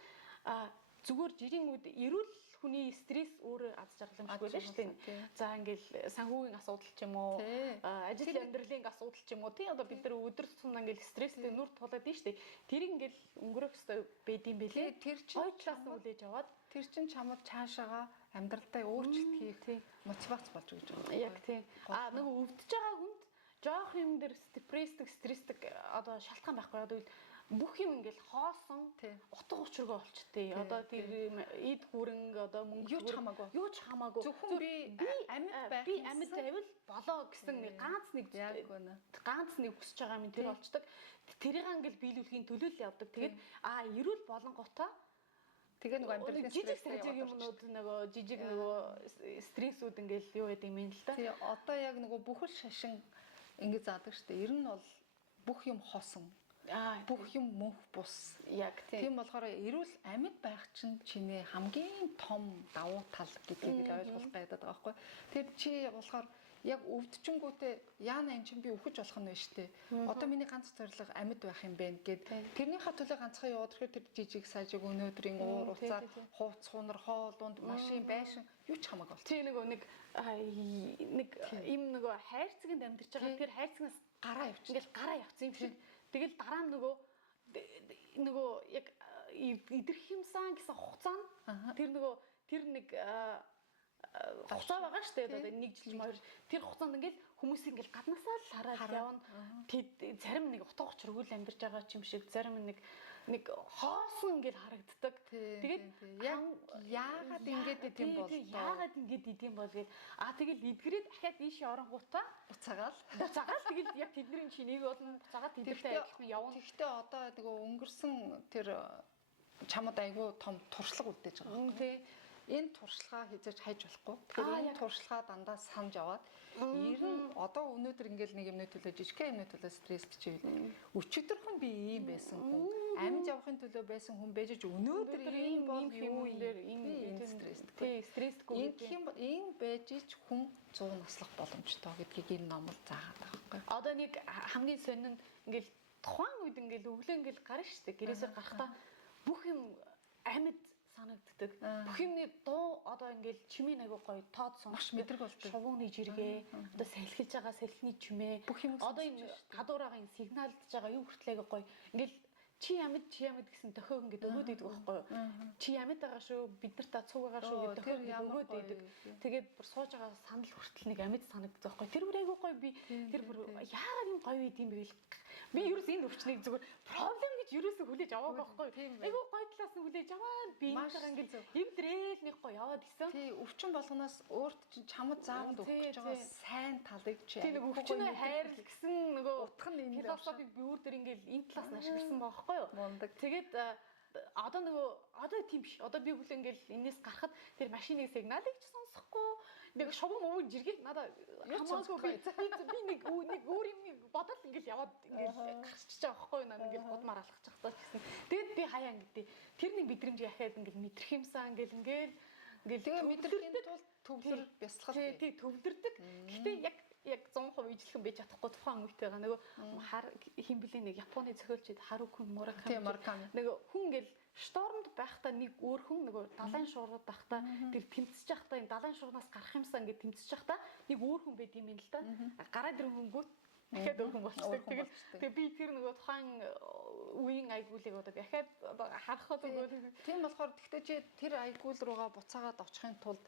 зүгээр жирийн үед эрүүл хүний стресс өөрөө аз жаргал юм шиг байлаа шүү дээ. За ингээл санхүүгийн асуудал ч юм уу, ажил амьдралын асуудал ч юм уу тий одоо бид нар өдөр тутмын ингээл стресстэй нүр тулаад байна шүү дээ. Тэрийг ингээл өнгөрөх ёстой байд юм бэлээ. Тэр чинь талаас нь хүлээж аваад тэр чинь чамд цаашаага амьдралдаа өөрчлөлт хийх мотивац болж өгч байгаа. Яг тийм. Нөгөө өвдөж байгаа хүнд жоох юм дээр стресстэй одоо шалтгаан байхгүй. Одоо бүх юм ингээл хоосон утга учиргүй болчтой. Одоо тэр эд хүрэнг одоо мөнгө юу ч хамаагүй. Зөвхөн би амьд байвал болоо гэсэн нэг ганц нэг хүсэж байгаа юм тэр болчдөг. Тэрийг ингээл биелүүлэхийн төлөө л явдаг. Тэгээд эрүүл болонготоо тэгээ нөгөө амьдралын жижиг юмнууд нөгөө жижиг нөгөө стрессүүд ингээл юу гэдэг юм л да. Тий одоо яг нөгөө бүхэл шашин ингэ заадаг штэ. Ер нь бол бүх юм хосон. Бүх юм мөнх бус. Яг тийм болохоор эрүүл амьд байх чинь чиний хамгийн том давуу тал гэдгийг ойлгох байдаг байхгүй. Тэр чи болохоор яг өвдчингүүтээ яана эн чинь би үхэж болох нь байна штэ. Одоо миний ганц зорилго амьд байх юм байна гэд тэрнийхээ төлөө ганцхан яваад ирэхээр тэр жижиг сажиг өнөөдрийн уур уцаа хувц хунар хоол унд машин байшин юу ч хамаагүй бол. Чи нэг им нөгөө хайрцагт амьдарч байгаа тэр хайрцагнаас гараа явцсан юм шиг. Тэгэл дараа нь нөгөө яг идэрх юмсан гэсэн хугацаа нь тэр нэг хугацаа байгаа шүү дээ. Одоо 1 жил мөр тэр хугацаанд ингээл хүмүүс ингээл гаднаасаа л хараад явна. Зарим нэг утга учиргүй амьдарч байгаа ч юм шиг, зарим нэг хоосон ингээл харагддаг. Тэгээд яагаад ингэж идэм бол яагаад ингэж идэм бол гээд тэгэл эдгэрээд дахиад ийшээ оронгуудаа буцаагаал тэгэл яг тэдний чинийг болно буцаагаад тэдэртэй адилхан явна. Гэхдээ одоо нөгөө өнгөрсөн тэр чамд айгүй том туршлага үлдээж байгаа. Тий. Энэ туршлагаа хийж хайж болохгүй. Тэгэхээр энэ туршлагаа дандаа санаж аваад ер нь одоо өнөөдөр ингээл нэг юмны төлөө жижиг юмны төлөө стресс бичвэл өчигдөрхөн би ийм байсан хүн, амьд явахын төлөө байсан хүн байж өнөөдөр ийм бол юу ийм стресс. Тий, стрессгүй. Ийм байж ч хүн 100 наслах боломжтой гэдгийг энэ номол заагаад байгаа байхгүй. Одоо нэг хамгийн сонин ингээл тухайн үед ингээл өглөө ингээл гарна шүү дээ. Гэрээсээ гарахдаа бүх юм амьд санагддаг. Бүх юмны дуу одоо ингээл чимээ аягүй гоё тоод маш мэдрэг болдог. Шувууны жиргээ, одоо салхилж байгаа салхины чимээ. Бүх юм одоо энэ гадуурагийн сигналдж байгаа юу хүртэл аягүй гоё. Ингээл чи амьд гэсэн дохиог ингээд өгөөд идэг байхгүй юу? Чи амьд байгаа шүү, бид нарт цуг байгаа шүү гэдэг дохиог өгөөд идэг. Тэгээд бүр сууж байгаа санал хүртэл нэг амьд санагддаг байхгүй. Тэр бүр айгүй гоё би тэр бүр яагаад юм гоё идэм бэ гэл. Би ерөөс энэ өвчнийг зүгээр проблем гэж ерөөсөө хүлээж аваагүй байхгүй. Айгүй гоё талаас нь хүлээж аваад би энэгээр ингээд эвдрэл нэг гоё яваад исэн. Тий, өвчин болгоноос өөрт чинь чамд заавал өгч байгаа сайн талыг чи. Тий, нэг өвчнөө хайрл гэсэн нөгөө утга нь энэ философиг би өөр дөр ингээд энэ талаас нь ашигласан байхгүй юу? Мундаг. Тэгээд одоо тийм биш. Одоо би хүлээ ингээл энэс гарахад тэр машины сигналыг ч сонсохгүй нэг шувуу мөвөг жиргэл надаа хамаагүй би нэг өөр юм бодол ингээл яваад ингээл гарчиж байгаа байхгүй юу? Наа ингээл гудмаар алхаж байгаа гэсэн. Тэгээд би хаяа ингэдэй. Тэр нэг мэдрэмж яхаад ингээл мэдрэх юмсан ингээл тэгээ мэдрэхийн тулд төвлөр бясалгал. Тий, төвлөрдөг. Гэтэ яг 100% ижлэхэн байж чадахгүй тухайн үетэйгээ нөгөө химблийн нэг Японы зохиолчид Харукун Мураками нөгөө хүн ингээл штормд байхдаа нэг өөр хүн нөгөө далайн шуурууд байхдаа тэр тэмцэж байхдаа энэ далайн шуурнаас гарах юмсан ингээд тэмцэж байхдаа нэг өөр хүн байд юм л да. Гараад ирэн хөнгөт дахиад өөр хүн болчихдог. Тэгээ би тэр нөгөө тухайн үеийн айгуулыг одоо дахиад харахад өгөөл. Тийм болохоор тэгтээ чи тэр айгуул руугаа буцаагаад очихын тулд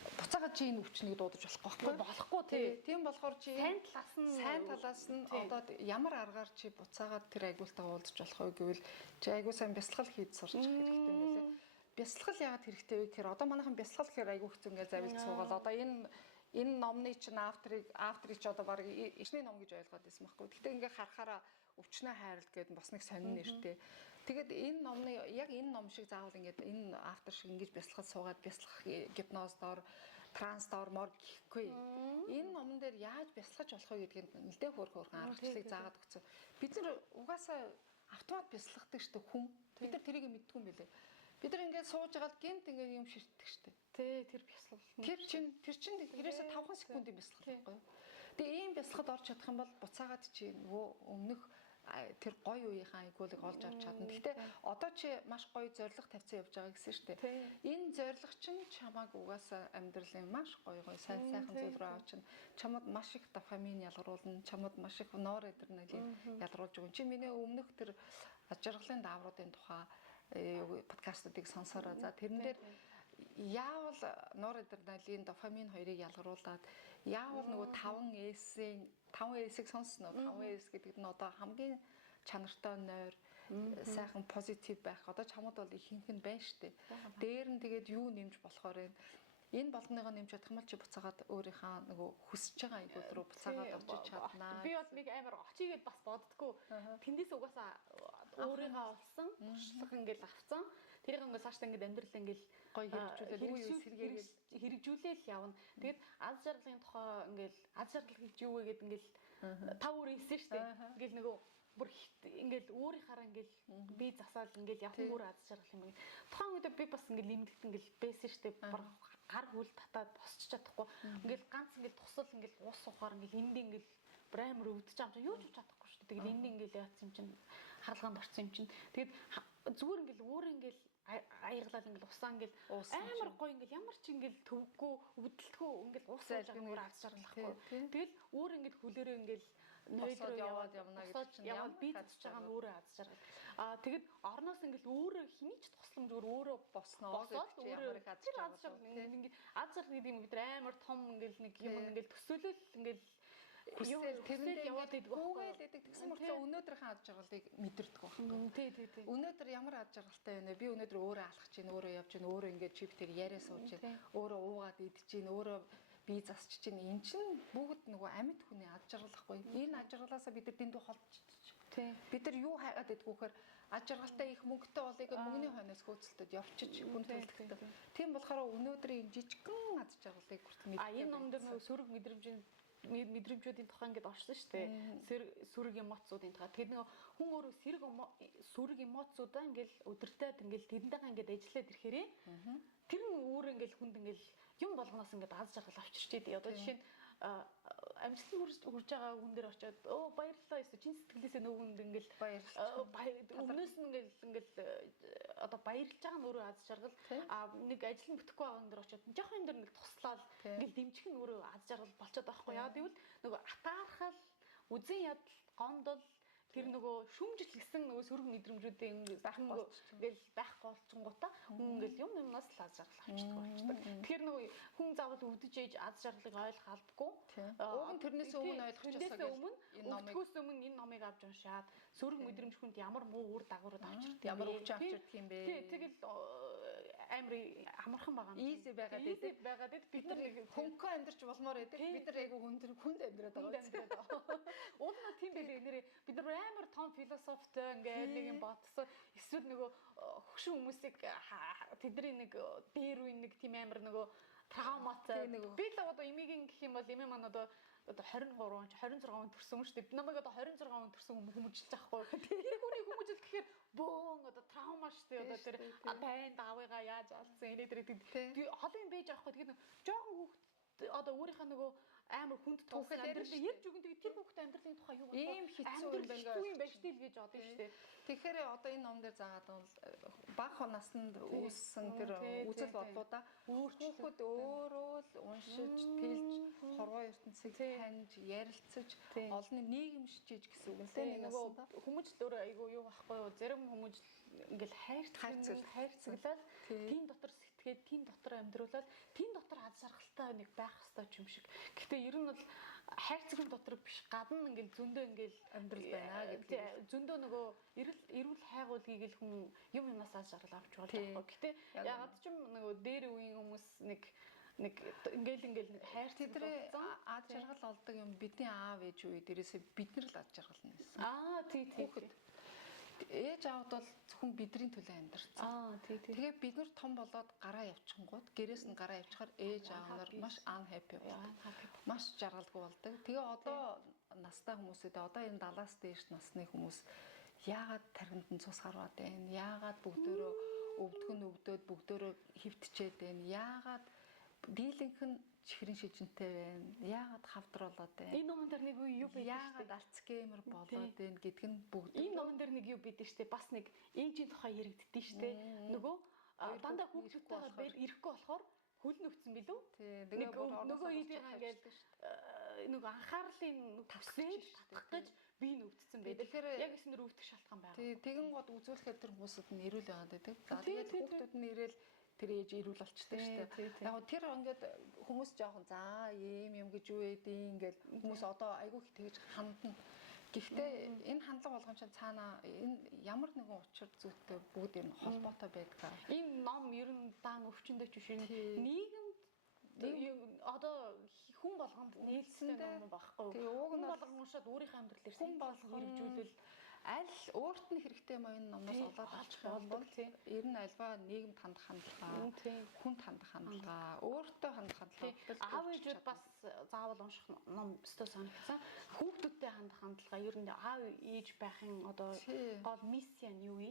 буцаагаад чи энэ өвчнийг дуудаж болохгүй тий. Тийм болохоор чи сайн талаас нь одоо ямар аргаар чи буцаагаад тэр айгуултайгаа уулзах болох вэ гэвэл чи айгуу сайн бясалгал хийж сурч хэрэгтэй юм лээ. Бясалгал яагаад хэрэгтэй вэ гэхээр одоо манайхан бясалгал гэхээр айгуу хэцүү ингээл завилж суугаад одоо энэ номны чинь авторыг ч одоо баг ичний ном гэж ойлгоод байсан байхгүй. Гэхдээ ингээ харахаараа өвчнөө хайрлт гэдэг бас нэг сонин нэртэй. Тэгээд энэ номны яг энэ ном шиг заавал ингээд энэ автор шиг ингэж бясалгал суугаад бясалгах гипноздор, трансдор мор гэхгүй. Энэ номон дээр яаж бясалгаж болох вэ гэдгийг нэлээд хөөрхөн аргачлалыг заагаад өгсөн. Бид нар угаасаа автомат бясалгадаг шүү дээ хүн. Бид нар тэрийг мэддэг юм билээ. Бид нар ингээд сууж агаад гэмт ингээд юм ширтдэг шүү дээ. Тэ тэр бясалгал. Тэр чинь ерөөсө 5 секундын бясалгал байхгүй юу? Тэгээ ийм бясалгад орж чадах юм бол буцаагаад чи нөгөө өмнөх тэр гоё үеийнхаа айгуулыг олж авч чадна. Гэхдээ одоо чи маш гоё зориг тавьсан явж байгаа гэсэн шүү дээ. Энэ зориг чинь чамайг угаасаа амьдралын маш гоё сайхан зүйл рүү авчна. Чамд маш их дофамин ялгаруулна, чамд маш их норадреналин ялгаруулж өгнө. Чи миний өмнөх тэр аж аргалын даавруудын тухай подкастуудыг сонсороо. За тэрэн дээр яавал норадреналин, дофамин хоёрыг ялгаруулад яавал нөгөө 5S-ийг сонссноо. 5S гэдэг нь одоо хамгийн чанартай нойр, сайхан позитив байх. Одоо чамд бол ихэнх нь байна штэ. Дээр нь тэгээд юу нэмж болохоор энэ болгоныгоо нэмж чадах юм бол чи буцаагаад өөрийнхөө нөгөө хүсэж байгаа айгуул руу буцаагаад очиж чаднаа. Би бол нэг амар очигээд бас боддгоо. Тэндээс угаасаа өөрийгөө олсон, туршлага ингээл авцсан. Тэрийг ингээд цаашдаа ингээд амьдрал ингээд гоё хэрэгжүүлээд хэрэгжүүлээл явна. Тэгээд аз жаргалын тухай ингээд аз жаргал гэж юу вэ гэдэг ингээд тав өөр хэлсэн шүү дээ. Ингээд нөгөө бүр ингээл өөрийнхаараа ингээл би засаал ингээл явах өөр аз жаргал юм. Тухайн үед би бас ингээл лимдэлт ингээл байсан шүү дээ. Гар хүл татаад босч чадахгүй. Ингээл ганц ингээл тусал ингээл уус ухаар ингээл энд ингээл амар өвдөж байгаа юм чинь юу ч чадахгүй шүү дээ. Тэгээд энд ингээл яатсан юм чинь хаалганд орсон юм чинь. Тэгээд зүгээр ингээл өөр ингээл аяглал ингээл усаа ингээл амар гоё ингээл ямар ч ингээл төвггүй өвдөлтгүй ингээл уусаж байгаа өөр аз жаргалахгүй. Тэгэл өөр ингээл хүлээрээ ингээл нойдроо яваад явна гэж чинь яваад би татж байгаа нь өөрөө аз жаргал. Тэгэд орноос ингээл өөрөө хинийч тусламжгүй өөрөө босноо гэж ямар их аз жаргал. Ингээд аз жаргал гэдэг нь бид амар том ингээл нэг юм ингээл төсөөлөл ингээл хүсэл тэрэнд яваад идэх хүүгээл идэх тэгсэн мөртлөө өнөөдрийнхээ аз жаргалыг мэдэрдэг байхгүй. Тий. Өнөөдөр ямар аз жаргалтай байна вэ? Би өнөөдөр өөрөө алхаж чинь, өөрөө явж чинь, өөрөө ингээд чип тэр яриа сууж чинь, өөрөө уугаад идэж чинь, өөрөө би засч чинь. Энд чинь бүгд нөгөө амьд хүний аз жаргал байхгүй. Энэ аз жаргалаасаа бид нар дэндүү холдчих. Тий. Бид нар юу хайгаад идэх вөхөр аз жаргалтай их мөнгөтэй болыг мөнгөний хойноос хөөцөлдөд явчих хүн төлөвлөлтөд. Тийм болохоор өнөөдрийн жижигхэн аз жаргалыг хүртэл мэддэг. Энэ ном дээр нөгөө сөрөг мэдрэмжүүдийн тухай ингээд орсон шүү дээ. Сөрөг эмоцуудын тухай. Тэгэхээр нэг хүн өөрөө сөрөг эмоцуудаа ингээд өдөртөөд ингээд тэрэндээ ингээд ажиллаад ирэхээрээ тэр нь өөрөө ингээд хүнд ингээд юм болгоноос ингээд аз жаргал авчирчээд. Одоо жишээ нь амжилтанд хүрж байгаа хүн дээр очиод баярлалаа эсвэл чин сэтгэлээсээ нөгөөнд ингээл өмнөөс нь ингээл одоо баярлж байгаа нь өөрөө аз жаргал нэг ажил нь бүтэхгүй байгаа хүн дээр очиод жоохон юм дээр ингээл туслаад ингээл дэмжих нь өөрөө аз жаргал болчиход байгаа байхгүй яа гэвэл нөгөө атаархал үзэн ядал гомдол тэр нөгөө шүмжил гэсэн нөгөө сөрөг мэдрэмжүүдийн ингээл байхгүй болчихгоотаа хүн ингээл юмнаас л аз жаргал авчдаг болчихдог. Тэгэхээр нөгөө хүн заавал өвдөж ээж аз жаргалыг ойлгох албагүй. Уг нь тэрнээс өмнө ойлгочихсоо өвдөхөөс өмнө энэ номыг авч уншаад сөрөг мэдрэмж хүнд ямар муу үр дагаврууд авчирдаг ямар өвч авчирдаг юм бэ? Тэгэл амар амархан байгаа юм. Easy байгаад бид нар хөнгөө амьдарч болмоор байдаг. Бид нар айгу хүнд амьдраад байгаа. Уг нь тийм байлээ нэрээ бид нар амар том философитой ингээд нэг юм бодсон. Эсвэл нөгөө хөгшин хүмүүсийг тэдний нэг дээр үе нэг тийм амар нөгөө трауматай. Би л одоо эмигийн гэх юм бол эмээ маань одоо 23 26 он төрсөн шүү дээ. Намайг одоо 26 он төрсөн хүмүүжлж байхгүй. Тэр хүний хүмүүжил гэхээр бөөн одоо траuma шүү дээ. Одоо тэр байн давыгаа яаж алсан энэ би холын бэж авахгүй. Тэгээд жоохон хүүхд одоо өөрийнхөө нөгөө амар хүнд туусан амьдрал ярьж өгөн тэгээд тэр хүүхд амьдралын тухай юу ийм хэцүү юм байна штил гэж бодсон шүү дээ. Тэгэхээр одоо энэ ном дээр заагаад бол бага наснд үүссэн тэр үзэл бодлуудаа хүүхд өөрөө л уншиж, тэлж, хорвоо ертөнцийг таньж, ярилцаж, олны нийгэмшиж гэсэн үг лээ. Нөгөө хүмүүжил өөрөө айгүй юу байхгүй юу? Зарим хүмүүжил ингээл хайрцаглал тийм дотор сэтгэгээд, тийм дотор амьдруулаад, тийм дотор аз жаргалтай нэг байх хэрэгтэй юм шиг. Гэхдээ ер нь бол хайрцагын дотор биш гадна ингээл зөндөө ингээл амьдрал байна гэдэг. Зөндөө нөгөө эрүүл хайгуулгийг л хүн юмнаас аз жаргал авч болж байгаа. Гэхдээ ягаад ч юм нөгөө дээр үеийн хүмүүс нэг ингээл хайр тэдний аз жаргал олдог юм бидний аав ээж үе дээрээсээ бид нар л аз жаргал нээсэн. Тий. Ээж аавд бол зөвхөн бидний төлөө амьдарсан. Тэгээ бид нар том болоод гараа явчихгууд гэрээс нь гараа явчихаар ээж аав нар маш unhappy болдог. Маш жаргалгүй болдог. Тэгээ одоо настай хүмүүсээ одоо энэ 70-аас дээш насны хүмүүс яагаад тархинд нь цус гараад байна? Яагаад бүгдөө өвдгөн бүгдөө хөвтчээд байна? Яагаад дийлэнх нь чихрийн шижинтэй байна. Яагаад хавдар болоод байна? Энэ номон дээр нэг юу байдаг шүү Яагаад дээ. Альцгеймер болоод байна гэдг нь бүгд Энэ номон дээр нэг юу байдаг шүү дээ. Бас нэг ээжийн тухай яригддээ шүү дээ. Нөгөө дандаа хүүхдүүдтэйгээ ирэхгүй болохоор хөл нөхцөн билүү? Нөгөө ийдийн ингээл нөгөө анхаарлын төвсээд татах гэж би нөвдсөн бай. Тэгэхээр яг эснэр өвдөх шалтгаан байгаа. Тэгэн гот үзүүлэхэд тэр хүмүүсд нь ирүүл байгаад байдаг. За тэгээд хүүхдүүд нь ирээл тэр ээж ирүүл болчтой шүү дээ. Яг тэр ингээд хүмүүс жоохон за юм гэж юу эдийн ингээл хүмүүс одоо айгүй их тэгж хандна. Гэхдээ энэ хандлага болгон чинь цаана энэ ямар нэгэн учир зүйтэй бүгд энэ холбоотой байдаг. Энэ ном ер нь даан өвчнөд ч биш нийгэмд одоо хүн болгонд нээлттэй ном байхгүй. Хүн болгон уншаад өөрийнхөө амьдрал дээр хүн болгон хэрэгжүүлэл аль өөрт нь хэрэгтэй юм энэ номоос олоод авчих юм бол ер нь альва нийгэмд хандах хандлага, хүнд хандах хандлага, өөртөө хандах хандлага. Аав ээжүүд бас заавал унших ном өстой санагдсан. Хүүхдүүдтэй хандах хандлага ер нь аав ээж байхын одоо гол миссиа нь юу вэ?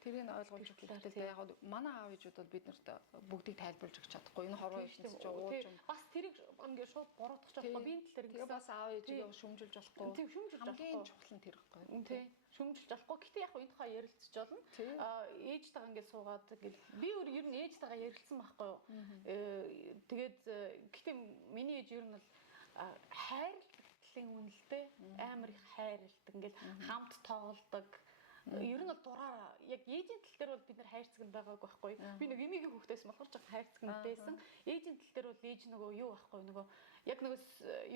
Тэрийг ойлгуулж хэлэхдээ яг манай аав ээжүүд бол биднэрт бүгдийг тайлбарлаж өгч чадахгүй. Энэ хорвоо ихэнх ч ууж бас тэрийг ингээд шууд буруудах чадахгүй. Би энэ тал дээр тэгээ бас аав ээжийг шүмжилж болохгүй. Тийм шүмжилж хамгийн чухал нь тэр ихгүй. Шүмжилж болохгүй. Гэтэ яг энэ тухай ярилцж болно. Ээжтэйгээ ингээд суугаад ингээд би өөр ер нь ээжтэйгээ ярилцсан байхгүй юу. Тэгээд гэтэ миний ээж ер нь бол хайрлалын үнэлтэй амар их хайрладаг. Ингээд хамт тоглодог. Ер нь бол дураараа яг ээжийн тал дээр бол бид нар хайрцаг нь байгаагүй байхгүй. Би нэг эмигийн хүүхдээс болохоор ч хайрцаг нь байсан. Ээжийн тал дээр бол ээж нөгөө юу байхгүй нөгөө яг нөгөө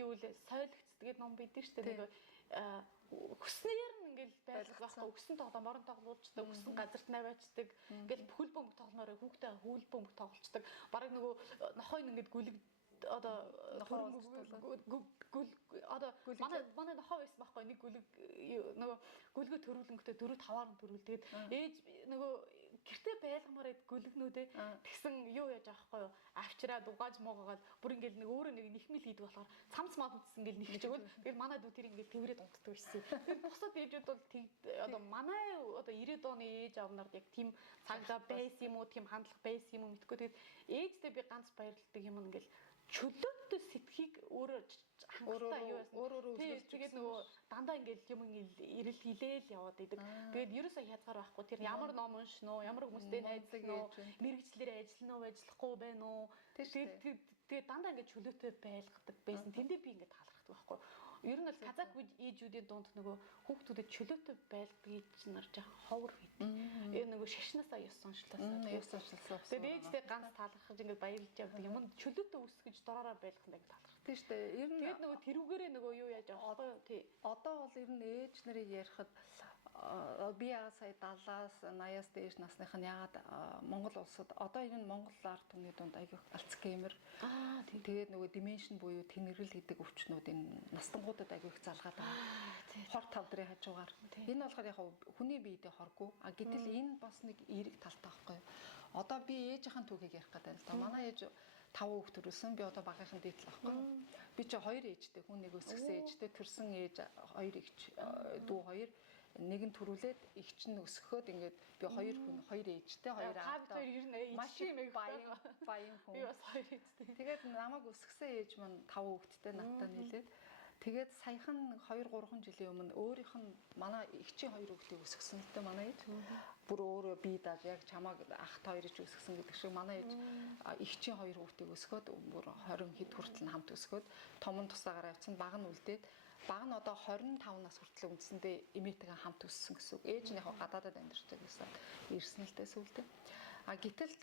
юу вэ сойлогц тэгээд ном байдаг шүү дээ. Нөгөө хүснээр нь ингээл байлгах байхгүй. Хүссэн тоглоо морон тоглуулцдаг, хүссэн газарт наваачдаг. Ингээл бүхэл бөмбөг тоглоомоор хүүхдээ хөвөл бөмбөг тоглолцдог. Бараг нөгөө нохойн ингээд гүлэг одоо манай нохоо байсан байхгүй нэг гүлэг нөгөө гүлгөө төрүүлэнгөтэ 4-5-аар нь төрүүл. Тэгээд ээж нөгөө гэртээ байлгамаар байд гүлгнүүдээ тэгсэн юу яаж авахгүй юу авчираад угааж муугаад бүр ингээл нэг өөрөө нэг нэхмэл хийдэг болохоор цамц мадс ингээл нэхэж өгөөл. Тэгээд манай дүү тэр ингээл тэрвэрэд унтдаг байсан. Тэгээд бусад ээжүүд бол одоо манай одоо 90-ад оны ээж аав нарт яг тийм цаглаа байсан юм уу тийм хандлага байсан юм уу мэдгүй. Тэгээд ээжтэй би ганц баярлдаг юм ингээл чөлөөтэй сэтгэхийг өөрөө хангалттай юу байсан. Тэгээд нөгөө дандаа ингээл юм ирэл хилээл яваад идэг. Тэгээд ерөөсөө хязгаар байхгүй. Тэр ямар ном уншноо, ямар хүмүүстэй найзлах уу, мэрэгчлэр ажиллана уу, ажиллахгүй байна уу. Тэгээд дандаа ингээд чөлөөтэй байлгадаг байсан. Тэндээ би ингээд таалагддаг байхгүй. Ер нь бол казак ээжүүдийн дунд нөгөө хүүхдүүдэд чөлөөтэй байлгадаг ээж нар жаа ховор байдаг. Нөгөө шашнаасаа ёс соншлоосаа. Тэгээд ээжтэй ганц таалгахж ингээд баярлж явдаг юм. Чөлөөтэй үсгэж дороороо байлгах нэг таалагддаг. Тийм шүү дээ. Ер нь тэгээд нөгөө тэрүүгээрээ нөгөө юу яаж авах вэ? Одоо бол ер нь ээж нарыг ярихад би сая 70-аас 80-аас дээш насных нь ягаад Монгол улсад одоо ер нь Монгол ард түмний дунд аягүй Альцгеймер тэгээд нөгөө дименшн буюу тэнэгрэл гэдэг өвчнүүд энэ настангуудад аягүй их залгаад байгаа. Хор тавдрын хажуугаар. Энэ болохоор яг хүний биедээ хоргүй. Гэтэл энэ бас нэг эерэг талтай байхгүй. Одоо би ээжийнхэн түүхийг ярих гэдэг л да. Манай ээж 5 хүүхд төрүүлсэн. Би одоо багийнхан дээдл байхгүй. Би чи 2 ээжтэй хүн нэг өсгсөн ээжтэй төрсэн ээж 2 эгч дүү 2 нэг нь төрүүлээд эгч нь өсгөхөд ингээд би 2 хүн 2 ээжтэй 2 аавтай маш их баян хүн. Би бас 2 ээжтэй. Тэгээд намайг өсгсөн ээж маань 5 хүүхэдтэй надтай нийлээд тэгээд саяхан 2-3 жилийн өмнө өөрийнх нь манай эгчийн 2 хүүхдийг өсгсөн л дээ манай ээж. Бүр өөрөө бие дааж яг чамааг ахт 2 ээж өсгсөн гэдэг шиг манай ээж эгчийн 2 хүүхдийг өсгөөд бүр 20 хэд хүртэл хамт өсгөөд том нь тусаагаар авчихсан баг нь үлдээд баг нь одоо 25 нас хүртэл үндсэндээ эмээтэйгээ хамт өссөн гэсэн үг. Ээж нь яг гадаадад амьдарч байсан ирсэн л дээ сүултээ. Гэтэл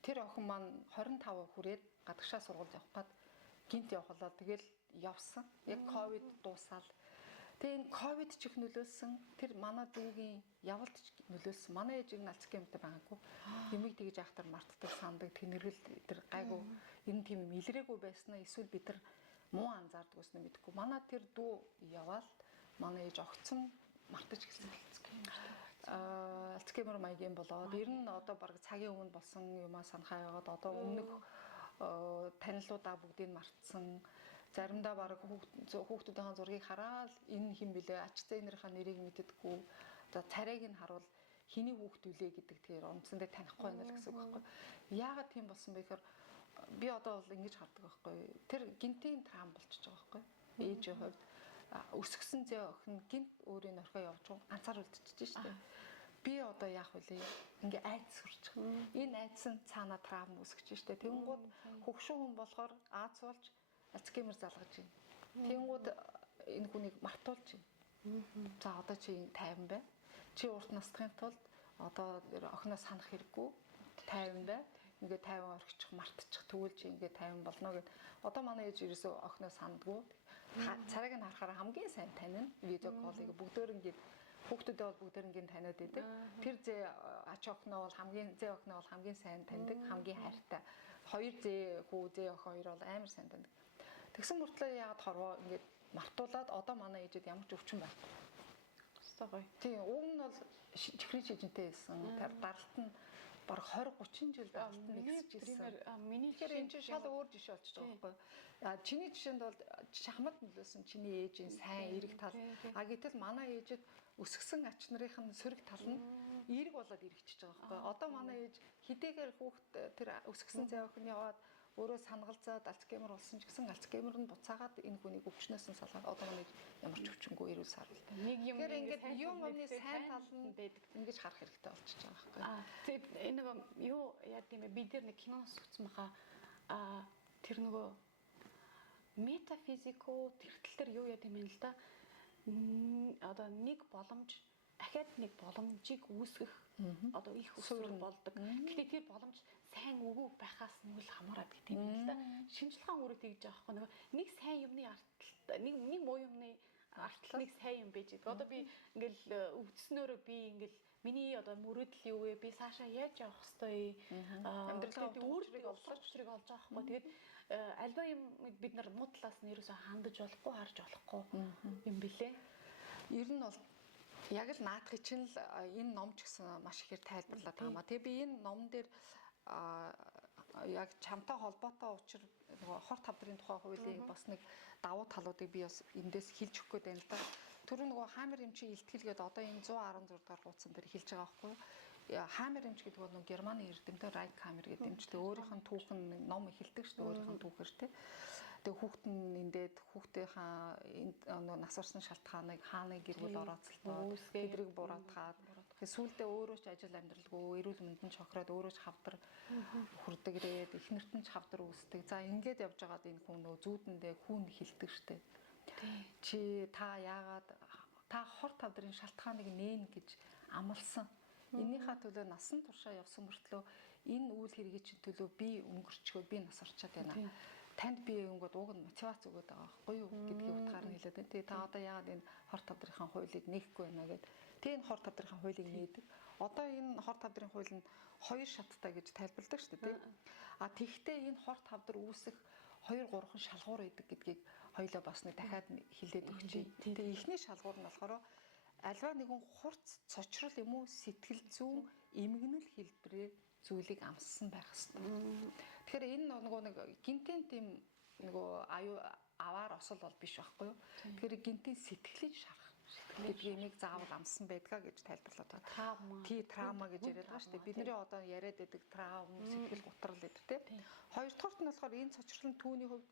тэр охин маань 25 хүрээд гадагшаа сургууль явах гээд гинт явхлаа тэгэл явсан. Яг ковид дуусаад. Тэгээ энэ ковид ч их нөлөөлсөн. Тэр манай дүүгийн явалт ч нөлөөлсөн. Манай ээж нь Альцгеймертэй байгаагүй. Юмыг тэгж ахтар мартдаг сандаг тэнэргэл тэр гайгүй энэ тийм юм илрээгүй байснаа эсвэл бид нар муу анзаардаг гэсэн мэдгүй. Манай тэр дүү яваал манай ээж огцон мартаж гэлсэн Альцгеймер маягийн болоод ер нь одоо баг цагийн өмнө болсон юмаа санахаа яваад одоо өмнөх танилуудаа бүгдийг мартсан. Заримдаа баг хүүхдүүдийн зургийг хараад энэ хэн блэ ач зээнийхээ нэрийг мэддэггүй. За царайг нь харуул хэний хүүхд үлээ гэдэг тэгэхээр онцондоо танихгүй байна л гэсэн үг байхгүй. Яагаад тийм болсон бэ гэхээр би одоо бол ингэж хардаг байхгүй. Тэр гинтийн траум болчихж байгаа байхгүй. Ээжийн хувьд өсгсөн зээ охин гинт өөрийн орхио явж байгаа ганцаар үлдчихэж штэ. Би одоо яах вэ? Ингээ айдас хүрчих. Энэ айдас нь цаана траум үүсгэж штэ. Тэнгууд хөгшин хүн болохоор Аз болж Альцгеймер залгаж байна. Тэнгууд энэ хүнийг мартуулж байна. За одоо чи тайван бай. Чи урт насхын тулд одоо охиноо санах хэрэггүй тайван бай. Ингээ тайван орхичих, мартчих, тэгвэл чи ингээ тайван болно гэд. Одоо манай ээж ерөөсөө охиноо сандгүй. Царайг нь харахаар хамгийн сайн танина. Видео колыг бүгдөө ингээд хүүхдүүд бол бүгдээр ингээд таниад байдаг. Тэр зээ ач охиноо бол хамгийн сайн таньдаг, хамгийн хайртай. Хоёр зээ хүү зээ охин хоёр бол амар сайн таньдаг. Тэгсэн мөртлөө яагаад хорвоо ингээд мартуулаад одоо манай ээжэд ямар ч өвчин байхгүй. Өстой гоё. Тийм, уг нь бол чихрийн шижинтэй байсан. Тэр даралт нь баг 20-30 жил даралт нь нэгсчихсэн. Миний тэгэхээр энэ чинь шал өөр жишээ болчихж байгаа байхгүй. Чиний жишээнд бол шахмат нөлөөсөн чиний ээжийн сайн эерэг тал. Гэтэл манай ээжэд өсгсөн ач нарын сөрөг тал нь эерэг болоод эргэчихэж байгаа байхгүй. Одоо манай ээж хідээгээр хүүхд тэр өсгсөн зай охин яваад өөрөө сангалзаад Альцгеймер болсон ч гэсэн Альцгеймер нь буцаагаад энэ хүнийг өвчнөөс нь салгаад одоо манай ямар ч өвчнгүй эрүүл сарвал. Нэг юм ингээд юм амны сайн тал нь байдаг. Ингэж харах хэрэгтэй болчихж байгаа байхгүй. Тэгээд энэ нэг юу яа гэм бэ? Бид нэг киноос үзсэн баха. Тэр нөгөө метафизико тэртэл төр юу яа гэм бэ л да. Одоо нэг боломж дахиад нэг боломжийг үүсгэх одоо их өсвөр болдог. Гэхдээ тэр боломж сайн үгүй байхаас нь үл хамаарат гэдэг юм л да. Шинжилгээ өөрөө тэгж байгаа байхгүй нэг сайн юмны арталт нэг муу юмны арталт нэг сайн юм байж байгаа. Одоо би ингээл өвдснөөрөө би ингээл миний одоо мөрөөдөл юу вэ? Би цаашаа яаж явах хэвтэй амьдралаа өөртөө олж байгаа байхгүй. Тэгээд альва юм бид нар муу талаас нь ерөөсөө хандаж болохгүй харж болохгүй юм билэ. Ер нь бол яг л наадахыг чинь л энэ ном ч гэсэн маш ихээр тайлбарлаад таамаа. Тэгээ би энэ номон дээр яг чамтай холбоотой учир нөгөө хор тавдрын тухай хуулийн бас нэг давуу талуудыг би бас эндээс хэлж өгөх гээд байна л да. Түрүү нөгөө Хамер эмчийн илтгэлгээд одоо энэ 116 дугаар хуудсан дээр хэлж байгаа байхгүй юу? Хамер эмч гэдэг бол нөгөө Германы эрдэмтэн Райк Хамер гэдэг эмчтэй өөрийнх нь түүхэн ном эхэлдэг шүү дээ өөрийнх нь түүхээр тий. Тэгээ хүүхэд нь эндээд хүүхдийнхаа нөгөө насварсан шалтгааныг хааны гэр бүл орооцолтоо тэдрийг буруутгаад тэгээ сүүлдээ өөрөө ч ажил амьдралгүй эрүүл мэндэнд чохроод өөрөө ч хавдар хүрдэгрээд эхнэрт нь ч хавдар үүсдэг. За ингээд явж байгаад энэ хүн нөгөө зүүдэндээ хүүн хилдэг штэ. Чи та яагаад та хор тавдрын шалтгааныг нээн гэж амласан. Энийхээ төлөө насан туршаа явсан мөртлөө энэ үйл хэргийн чинь төлөө би өнгөрчгөө би нас орчоод байна. Танд би өнгөд уг нь мотивац өгöd байгаа байхгүй юу гэдгийг утгаар нь хэлээд байна. Тэгээ та одоо яагаад энэ хор тавдрын хуулийг нээхгүй байна гэд. Тэгээ энэ хор тавдрын хуулийг нээдэг. Одоо энэ хор тавдрын хууль нь хоёр шаттай гэж тайлбарладаг шүү дээ. Тэгвэл энэ хор тавдар үүсэх 2-3 шалгуур байдаг гэдгийг хоёлоо бас нэг дахиад хэлээд өгчээ. Тэгээ эхний шалгуур нь болохоор альва нэгэн хурц цочрол юм уу сэтгэл зүйн эмгэнэл хэлбэрээр зүйлийг амссан байх хэвээр. Тэгэхээр энэ нөгөө нэг гинтийн тийм нөгөө аваар осол бол биш байхгүй юу. Тэгэхээр гинтийн сэтгэлийн шарах гэдгийг нэг заавал амссан байдгаа гэж тайлбарлаад байгаа. Траума гэж яриад байгаа шүү дээ. Бидний одоо яриад байдаг траум, сэтгэл готрол гэдэг тийм. Хоёрдугаарт нь болохоор энэ цочрол нь түүний хувьд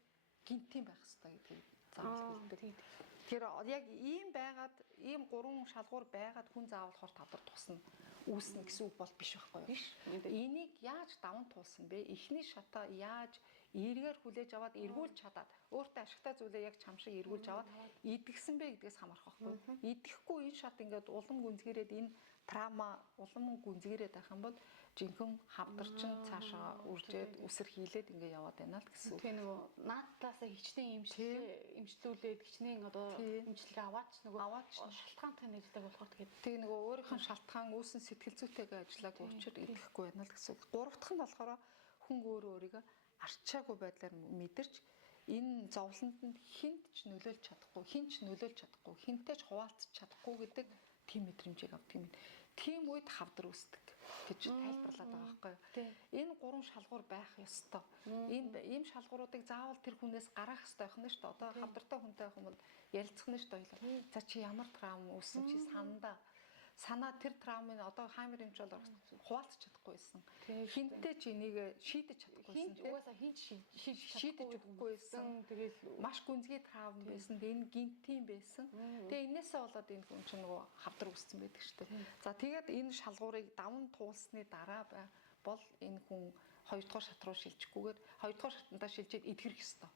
гинтийн байх хэвээр гэдгийг заавал хэлдэг. Тэгэхээр яг ийм байгаад ийм 3 шалгуур байгаад хүн заавал хор тавдар тусна үүснэ гэсэн үг бол биш байхгүй юу? Биш. Энийг яаж даван туулсан бэ? Эхний шатаа яаж эргээр хүлээж аваад эргүүлж чадаад өөртөө ашигтай зүйлээ яг чам шиг эргүүлж аваад идэгсэн бэ гэдгээс хамаарх байхгүй юу? Идэхгүй энэ шат ингээд улам гүнзгийрээд энэ траума улам гүнзгийрээд байх юм бол жинхэнэ хавдарчин цаашаа үржээд үсэр хийлээд ингээ яваад байна л гэсэн. Тэгээ нөгөө наад талаасаа хичнээн имжлүүлээд хичнээн одоо имжлэгээ аваач шалтгаантай нэрлдэг болохоор тэгээ нөгөө өөрийнх нь шалтгаан үүсэн сэтгэл зүйтэйгээ ажиллаагүй учраас идэхгүй байна л гэсэн. Гурав дахь нь болохоор хүн өөрийгөө арчаагүй байдлаар мэдэрч энэ зовлонд нь хинт ч нөлөөлж чадахгүй, хин ч нөлөөлж чадахгүй, хинтэй ч хуваалцах чадахгүй гэдэг тийм мэдрэмжийг авдаг юм. Тийм үед хавдар үүсдэг гэж тайлбарлаад байгаа байхгүй юу. Энэ 3 шалгуур байх ёстой. Ийм шалгууруудыг заавал тэр хүнээс гаргах ёстой байх нь шүү дээ. Одоо хавдартай хүнтэй байх юм бол ярилцах нь шүү дээ. За чи ямар траум үүссэн чи сандаа. санаа тэр травмын одоо Хамер эмч бол хуваалцах чадахгүй байсан. Тийм шүү дээ. Хинтээ ч энийг шийдэж чадахгүй байсан. Угаасаа хинч шийдэж өгөхгүй байсан. Тэгэл Маш гүнзгий травм байсан. Энэ гинтийн байсан. Тэгээ энээсээ болоод энэ хүн чинь нөгөө хавдар үүссэн байдаг шүү дээ. За тэгээд энэ шалгуурыг даван туулсны дараа бол энэ хүн 2 дугаар шат руу шилжихгүйгээр 2 дугаар шатандаа шилжээд эдгэрэх ёстой.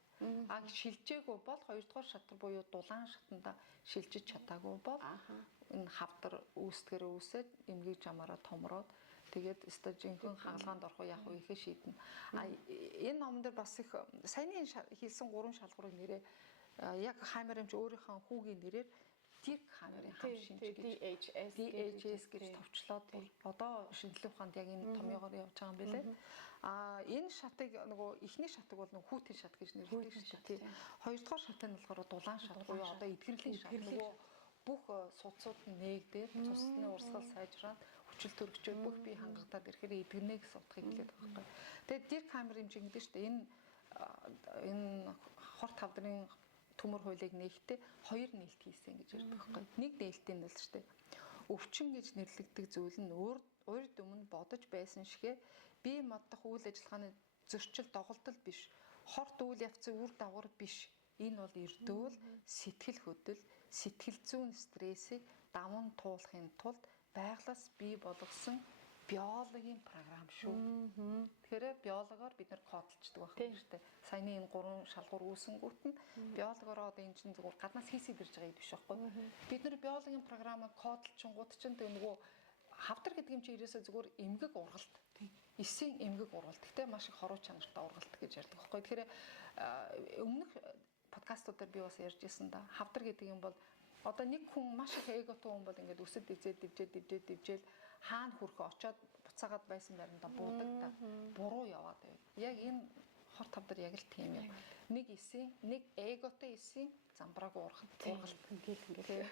А шилжээгүй бол 2 дугаар шат буюу дулаан шатанда шилжиж чадаагүй бол энэ хавдар үүсдгээрээ үүсээд эмгэг жамаараа томроод тэгээд өстой жинхэнэ хаалгаанд орох яах вэ гэхээ шийднэ. А энэ номон дээр бас их саяны хийсэн 3 шалгуурыг нэрээ яг Хамер эмч өөрийнхөө хүүгийн нэрээр Дирк Хамерын хам шинж гэж DHS гэж товчлоод одоо шинжилгээ ухаанд яг энэ томьёогоор явж байгаа юм билээ. А энэ шатыг нөгөө эхний шатыг бол нөгөө хүүтийн шат гэж нэрлэдэг шүү дээ. Хоёр дахь шат нь болохоор дулаан шат буюу одоо эдгэрлийн шат нөгөө бүх судсууд нь нээгдээд цусны урсгал сайжраад хүчил төрөгчөөд бүх бие хангагдаад ирэхээр эдгэрнэ гэсэн утгыг хэлээд байгаа байхгүй. Тэгээд Дирк Хамер хэмжээ гэдэг шүү дээ. Энэ хорт хавдрын төмөр хуулийг нээхдээ 2 нээлт хийсэн гэж ярьдаг байхгүй. Нэг нээлтийн нь л шүү дээ. Өвчин гэж нэрлэгдэх зүйл нь урд өмнө бодож байсан шигэ бие моддох үйл ажиллагааны зөрчил доголдол биш. Хорт үйл явцын үр дагавар биш. Энэ бол эрдүүл, сэтгэл хөдлөл, сэтгэл зүйн стрессийг даван туулахын тулд байглаас бий болгосон биологийн програм шүү. Тэгэхээр биологоор бид нэр кодолчдөг байх юм шүү дээ. Саяны энэ 3 шалгуур үүсэнгүүт нь биологоор одоо энэ чинь зүгээр гаднаас хийсэж ирж байгаа юм биш байхгүй. Бид нэр биологийн програмыг кодолчингууд чинь тэг нөгөө хавдар гэдэг юм чи ерөөсөө зүгээр эмгэг ургалт. Эсийн эмгэг ургалт. Гэтэ маш их хоруу чанартай ургалт гэж ярьдаг байхгүй. Тэгэхээр өмнөх подкастуудаар би бас ярьж ирсэн да. Хавдар гэдэг юм бол одоо нэг хүн маш их эготой хүн бол ингээд өсөд дивжээл хаана хүрэх очоод буцаагаад байсан байранда буудаг та буруу яваад байв. Яг энэ хорт хавдар яг л тийм юм. Нэг эсийн, нэг эготой эсийн замбрааг ургалт ингээд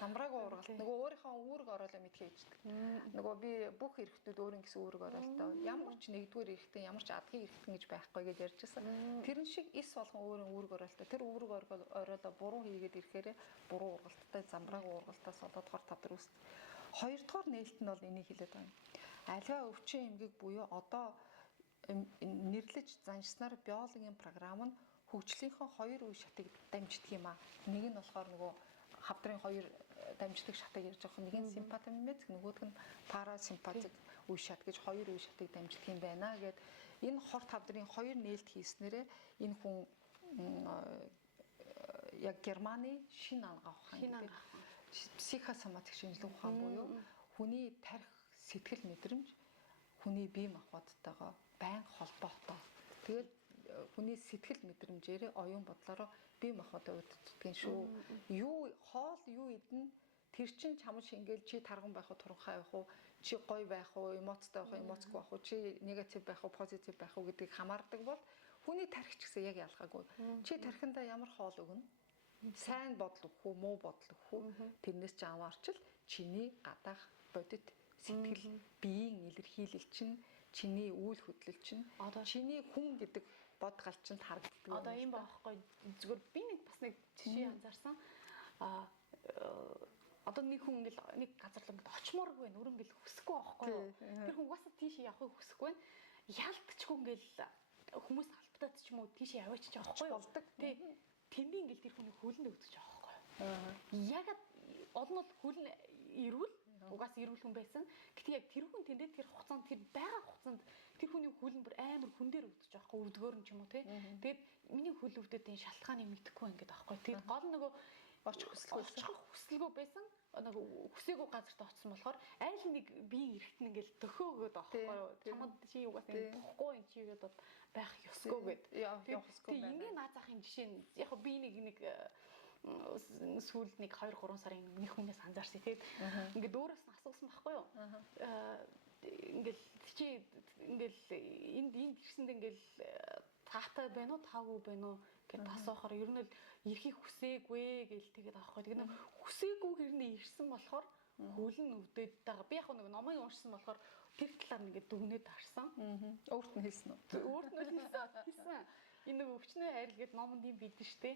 замбрааг ургалт. Нөгөө өөрийнхөө үүрэг ороолоо мэдхээ ичдэг. Нөгөө би бүх эрэгтнүүд өөрийн гэсэн үүрэг ороолтой. Ямар ч нэгдүгээр эрэгтэн, ямар ч адгийн эрэгтэн гэж байхгүй гэж ярьж байсан. Тэрэн шиг эс болгон өөрийн үүрэг ороолтой. Тэр үүрэг ороолоо буруу хийгээд ирэхээр буруу ургалттай замбрааг ургалтаас болоод хорт хавдар үүсдэг. Хоёрдугаар нээлт нь бол энийг хэлээд байгаа юм. Аливаа өвчин эмгэг буюу одоо нэрлэж заншснаар биологийн програм нь хөгжлийнхөө 2 үе шатыг дамждаг юм а. Нэг нь болохоор нөгөө хавдрын 2 дамждаг шатыг ярьж байгаа. Нэг нь симпатомимез, нөгөөх нь парасимпатик үе шат гэж 2 үе шатыг дамждаг юм байна гэд энэ хорт хавдрын 2 нээлт хийснээрээ энэ хүн яг Германы шин ангаа ухаан гэдэг психосоматик шинжилгээ ухаан буюу хүний тарих, сэтгэл мэдрэмж хүний бие махбодтойгоо байнга холбоотой. Тэгээд хүний сэтгэл мэдрэмжээр оюун бодлороо бие махбодоо үүддэгэн шүү. Юу хоол юу идэн тэр чин чам шингээл чи тарган байх уу, туранхай байх уу, чи гоё байх уу, эмоцтой байх уу, эмоцгүй байх уу, чи негатив байх уу, позитив байх уу гэдгийг хамаардаг бол хүний тарих ч гэсэн яг ялгаагүй. Чи тархиндаа ямар хоол өгнө? Сайн бодол өгөх үү, муу бодол өгөх үү? Тэрнээс ч аваарчл чиний гадаах бодит сэтгэл, биеийн илэрхийлэл чинь, чиний үйл хөдлөл чинь, чиний хүн гэдэг бод галчинд харагддаг. Одоо юм баахгүй зүгээр би нэг бас нэг жишээ анзаарсан. Одоо нэг хүн ингээл нэг газар л ингээд очмооргүй байна. Өөр ингээл хүсэхгүй байхгүй юу? Тэр хүн угаасаа тийш явахыг хүсэхгүй байна. Ялтчгүй ингээл хүмүүс албатаад ч юм уу тийш яваач ч аахгүй болдог. Тий. Тэмээ ингээл тэр хүний хөлөнд өгдөж байгаа байхгүй юу? Ягаад олон бол хөлн ирүүл угаасаа ирүүл хүн байсан. Гэтэ яг тэр хүн тэндээ тэр хугацаанд тэр байгаа хугацаанд тэр хүний хөлн бүр амар хүн дээр өгдөж байгаа байхгүй өвдгөөр юм ч юм уу тий. Тэгээд миний хөл өвдөд энэ шалтгааны мэдхгүй ингээд байхгүй. Тэгээд гол нөгөө очих хүсэлгүй байсан. Нэг хүсээгүй газарт очсон болохоор аль нэг биеийн эргэтэн ингээл төхөөгөөд байхгүй юу. Чамд чи угаасаа ингэ бохгүй юм чи гэдэг байх ёсгүй гэд. Явахгүй байна. Ингээ наазах юм жишээ нь яг би нэг сүүлд нэг 2-3 сарын нэг хүнээс анзаарсан. Тэгээд ингээд өөрөөс нь асуусан байхгүй юу. Ингээл чи ингээл энд ирсэнд ингээл таатай байна уу, таагүй байна уу гэд асуухаар ер нь л эрхийг хүсээгүй гэл тэгээд авахгүй. Тэгээд хүсээгүй хэрнээ ирсэн болохоор хөлн өвдөд байгаа. Би яг нэг номыг уншсан болохоор тэр талаар ингээд дүгнээд харсан. Өөрт нь хэлсэн үү? Өөрт нь хэлсэн. Энэ нэг өвчнөө хайр гээд номонд юм бидэн штэ.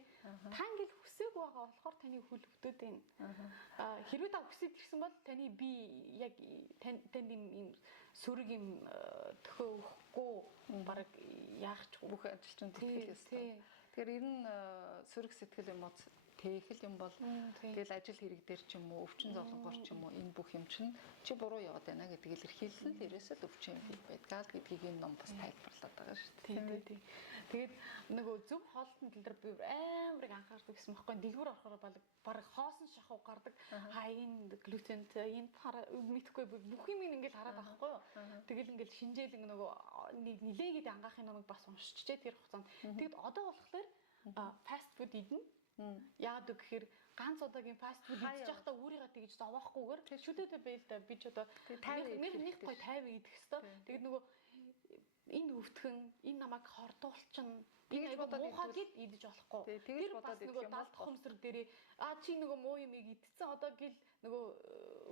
Та ингээл хүсээг байгаа болохоор таны хөл өвдөд байна. Хэрвээ та хүсэж ирсэн бол таны би яг танд юм сөрөг юм төхөө өгөхгүй баг яах ч бүх ажилчин тэтгэл ёстой. Тэгэхээр ер нь сөрөг сэтгэл юм уу тэхэл юм бол тэгэл ажил хэрэг дээр ч юм уу өвчин зовлонгоор ч юм уу энэ бүх юм чинь чи буруу яваад байна гэдгийг илэрхийлсэн л ерөөсөө л өвчин юм бий байдгаа л гэдгийг энэ ном бас тайлбарлаад байгаа шүү дээ. Тийм. Тэгээд нөгөө зөв хоолтон тал дээр би амар их анхаардаг гэсэн байхгүй дэлгүүр орохоор баг хоосон шахуу гардаг. Энэ глютен энэ мэдхгүй бүх юм ингээл хараад байхгүй юу. Тэгэл ингээл шинжээл нөгөө нилээгээд ангаахын номыг бас уншчихжээ тэр хугацаанд. Тэгэд одоо болохоор фаст фуд идэнэ. Яагаад гэхээр ганц удаагийн фаст фуд идэж байхдаа өөрийгөө тэгж зовоохгүйгээр шүлээдээ байл да би ч одоо нэг гой 50 идэх хэвээр. Тэгээд нөгөө энэ өвтгөн энэ намайг хордуулчин энэ айгуу муухай гэд идэж болохгүй. Тэр бас нөгөө далд хумсэр дээрээ чи нөгөө муу юм идсэн одоо гэл нөгөө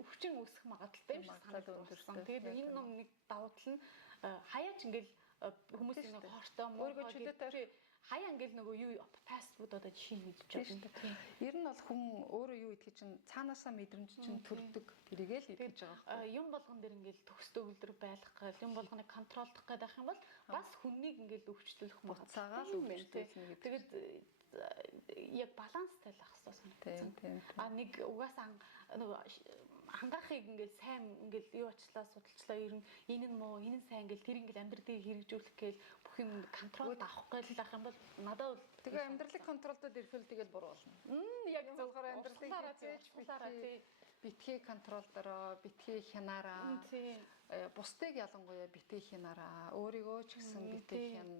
өвчин үүсэх магадaltaй юм шиг санагдсан өндөрсөн. Тэгээд энэ ном нэг давуу тал нь хаяач ингээл хүмүүсийн нэг хортой муухай чөлөөтэй хаяа ингээл нөгөө юу фаст фуд одоо жишээ мэдж байгаа. Ер нь бол хүн өөрөө юу идэх чинь цаанаасаа мэдрэмж чинь төрдөг тэрийгэл идэж байгаа. Юм болгон дээр ингээл төгсдөө үлдэр байлгах гэл юм болгоныг контролдох гэдэг байх юм бол бас хүннийг ингээл өвчлөх магадaltaй өвчлүүлнэ гэдэг. Тэгээд яг баланстай л ах хэрэгтэй санагдсан. Нэг угаасаа нөгөө хангаахыг ингээл сайн ингээл юу очлаа судалчлаа ер нь энэ нь муу энэ нь сайн ингээл тэр ингээл амьдралыг хэрэгжүүлэх гээл бүх юм контролд авах гээл ах юм бол надад бол тэгээ амьдралыг контролдод ирэхэл тэгэл буруу болно. Яг зөвхөн амьдралыг хийж битгий контролдороо битгий хянаараа бусдыг ялангуяа битгий хянаараа өөрийгөө ч гэсэн битгий хян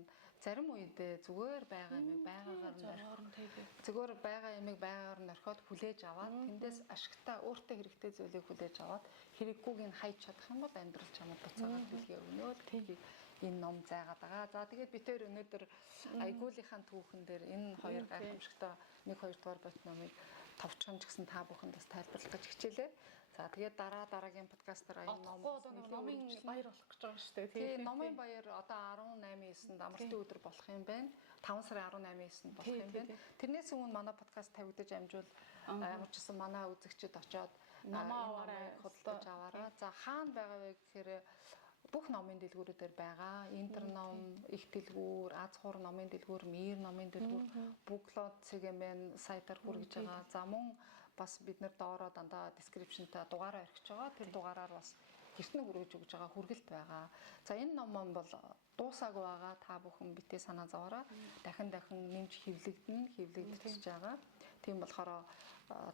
зарим үедээ зүгээр байгаа юмыг байгаагаар зүгээр байгаа юмыг байгаагаар нь орхиод хүлээж аваад тэндээс ашигтай өөртөө хэрэгтэй зүйлийг хүлээж аваад хэрэггүйг нь хайж чадах юм бол амьдрал чамд буцаагаад билгээ өгнө л тгийг энэ ном зайгаад байгаа. За тэгээд бид тээр өнөөдөр айгуулынхаа түүхэн дээр энэ хоёр гайхамшигтай 1-2 дугаар бот номыг товчхон ч гэсэн та бүхэнд бас тайлбарлах гэж хичээлээ. За тэгээд дараагийн подкастаар энэ номын баяр болох гэж байгаа шүү дээ. Тийм номын баяр одоо 18-9-нд амралтын өдөр болох юм байна. 5 сарын 18-9-нд болох юм байна. Тэрнээс өмнө манай подкаст тавигдаж амжвал ямар ч гэсэн манай үзэгчид очоод номоо худалдаж аваарай. За хаана байгаа вэ гэхээр бүх номын дэлгүүрүүдээр байгаа. Интерном, их дэлгүүр, Аз хуур номын дэлгүүр, Мир номын дэлгүүр, Буглоод CGM сайтаар хүргэж байгаа. За мөн бас бид нэр доороо дандаа description-тай дугаараа орхиж байгаа. Тэр дугаараар бас гэртнэ хүргэж өгж байгаа хүргэлт байгаа. За энэ ном бол дуусаагүй байгаа. Та бүхэн битээ санаа зовоорой. Дахин нэмж хэвлэгдэж байгаа. Тийм болохоор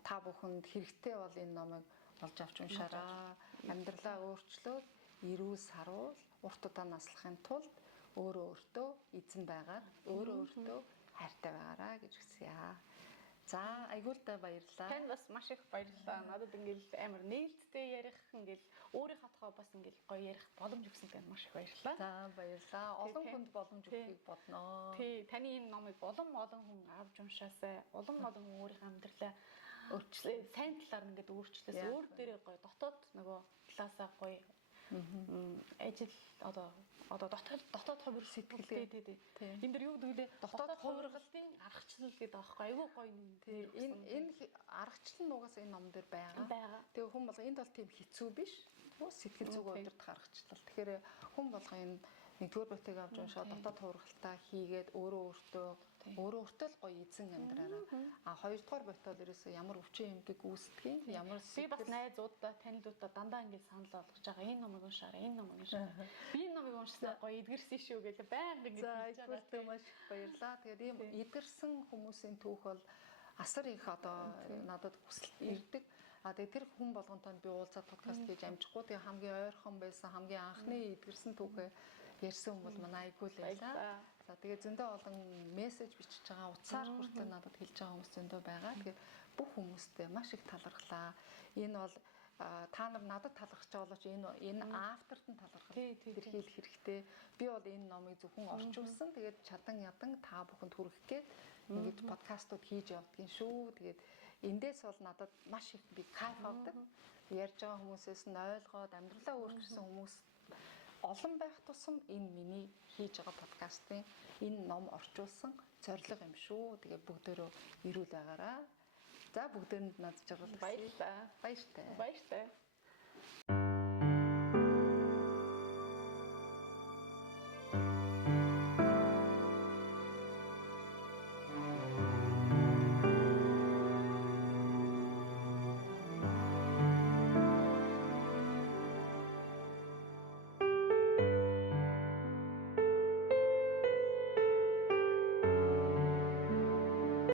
та бүхэнд хэрэгтэй бол энэ номыг олж авч уншаарай. Амьдралаа өөрчлөөд эрүүл саруул урт удаан наслахын тулд өөртөө эзэн байгаад өөртөө хайртай байгаарай гэж хүсье. За айгуултай баярлалаа. Танд бас маш их баярлалаа. Надад ингээл амар нээлттэй ярих ингээл өөрийнхөө тухай бас ингээл гоё ярих боломж өгсөн танд маш их баярлалаа. За баярлалаа. Олон хүнд боломж өгөхийг бодноо. Тий, таны энэ номыг олон хүн авч уншаасай. Олон хүн өөрийнхөө амьдралаа өөрчлөө сайн талаар ингээд өөрчлөөс өөр дээрээ гоё дотоод нөгөө талаасаа гоё ажил одоо дотоод хувирал сэтгэлтэй тий. Энд дэр юу гэдэг вэ? Дотоод хувиргалтын аргачлал гэдэг аахгүй айгүй гоё юм. Энэ аргачлал нь угаасаа энэ ном дээр байгаа. Тэгээ хүн болго энд бол тийм хэцүү биш. Сэтгэл зүг удирдах аргачлал. Тэгэхээр хүн болго энэ нэгдүгээр байтыг авч уншаад дотоод хувиргалтаа хийгээд өөртөө л гоё эзэн амьдраараа. Хоёрдугаар бот бол ерөөсөө ямар өвчин юмгийг үүсдэг юм. Ямар би бас найзуудаа танилуудаа дандаа ингээд санал болгож байгаа. Энэ номыг уншаарай. Би энэ номыг уншсаа гоё эдгэрсэн шүү гэж байнга ингэж хэлж байгаа. За маш баярлалаа. Тэгээд ийм эдгэрсэн хүмүүсийн түүх бол асар их одоо надад хүсэлт ирдэг. Тэгээ тэр хүн болгонтой би уулзаад подкаст хийж амжихгүй. Тэгээ хамгийн ойрхон байсан хамгийн анхны эдгэрсэн түүхээ ярьсан хүн бол манай айгуул байлаа. За тэгээ зөндөө олон мессеж бичиж байгаа утсаар хүртэл надад хэлж байгаа хүмүүс зөндөө байгаа. Тэгээ бүх хүмүүстээ маш их талархлаа. Энэ бол та нар надад талархаж байгаа болооч энэ авторт нь талархах илэрхийлэх хэрэгтэй. Би бол энэ номыг зөвхөн орчуулсан. Тэгээд чадан ядан та бүхэнд хүргэх гээд ингэж подкастууд хийж явдгийн шүү. Тэгээд эндээс бол надад маш их би кайф авдаг. Ярьж байгаа хүмүүсээс нь ойлгоод амьдралаа өөрчилсөн хүмүүс олон байх тусам энэ миний хийж байгаа подкастын энэ ном орчуулсан зорилго юм шүү. Тэгээ бүгдөө ирүүл байгаараа. За бүгдээрэнд надад жаргал баярлалаа. баяртай. Баяртай.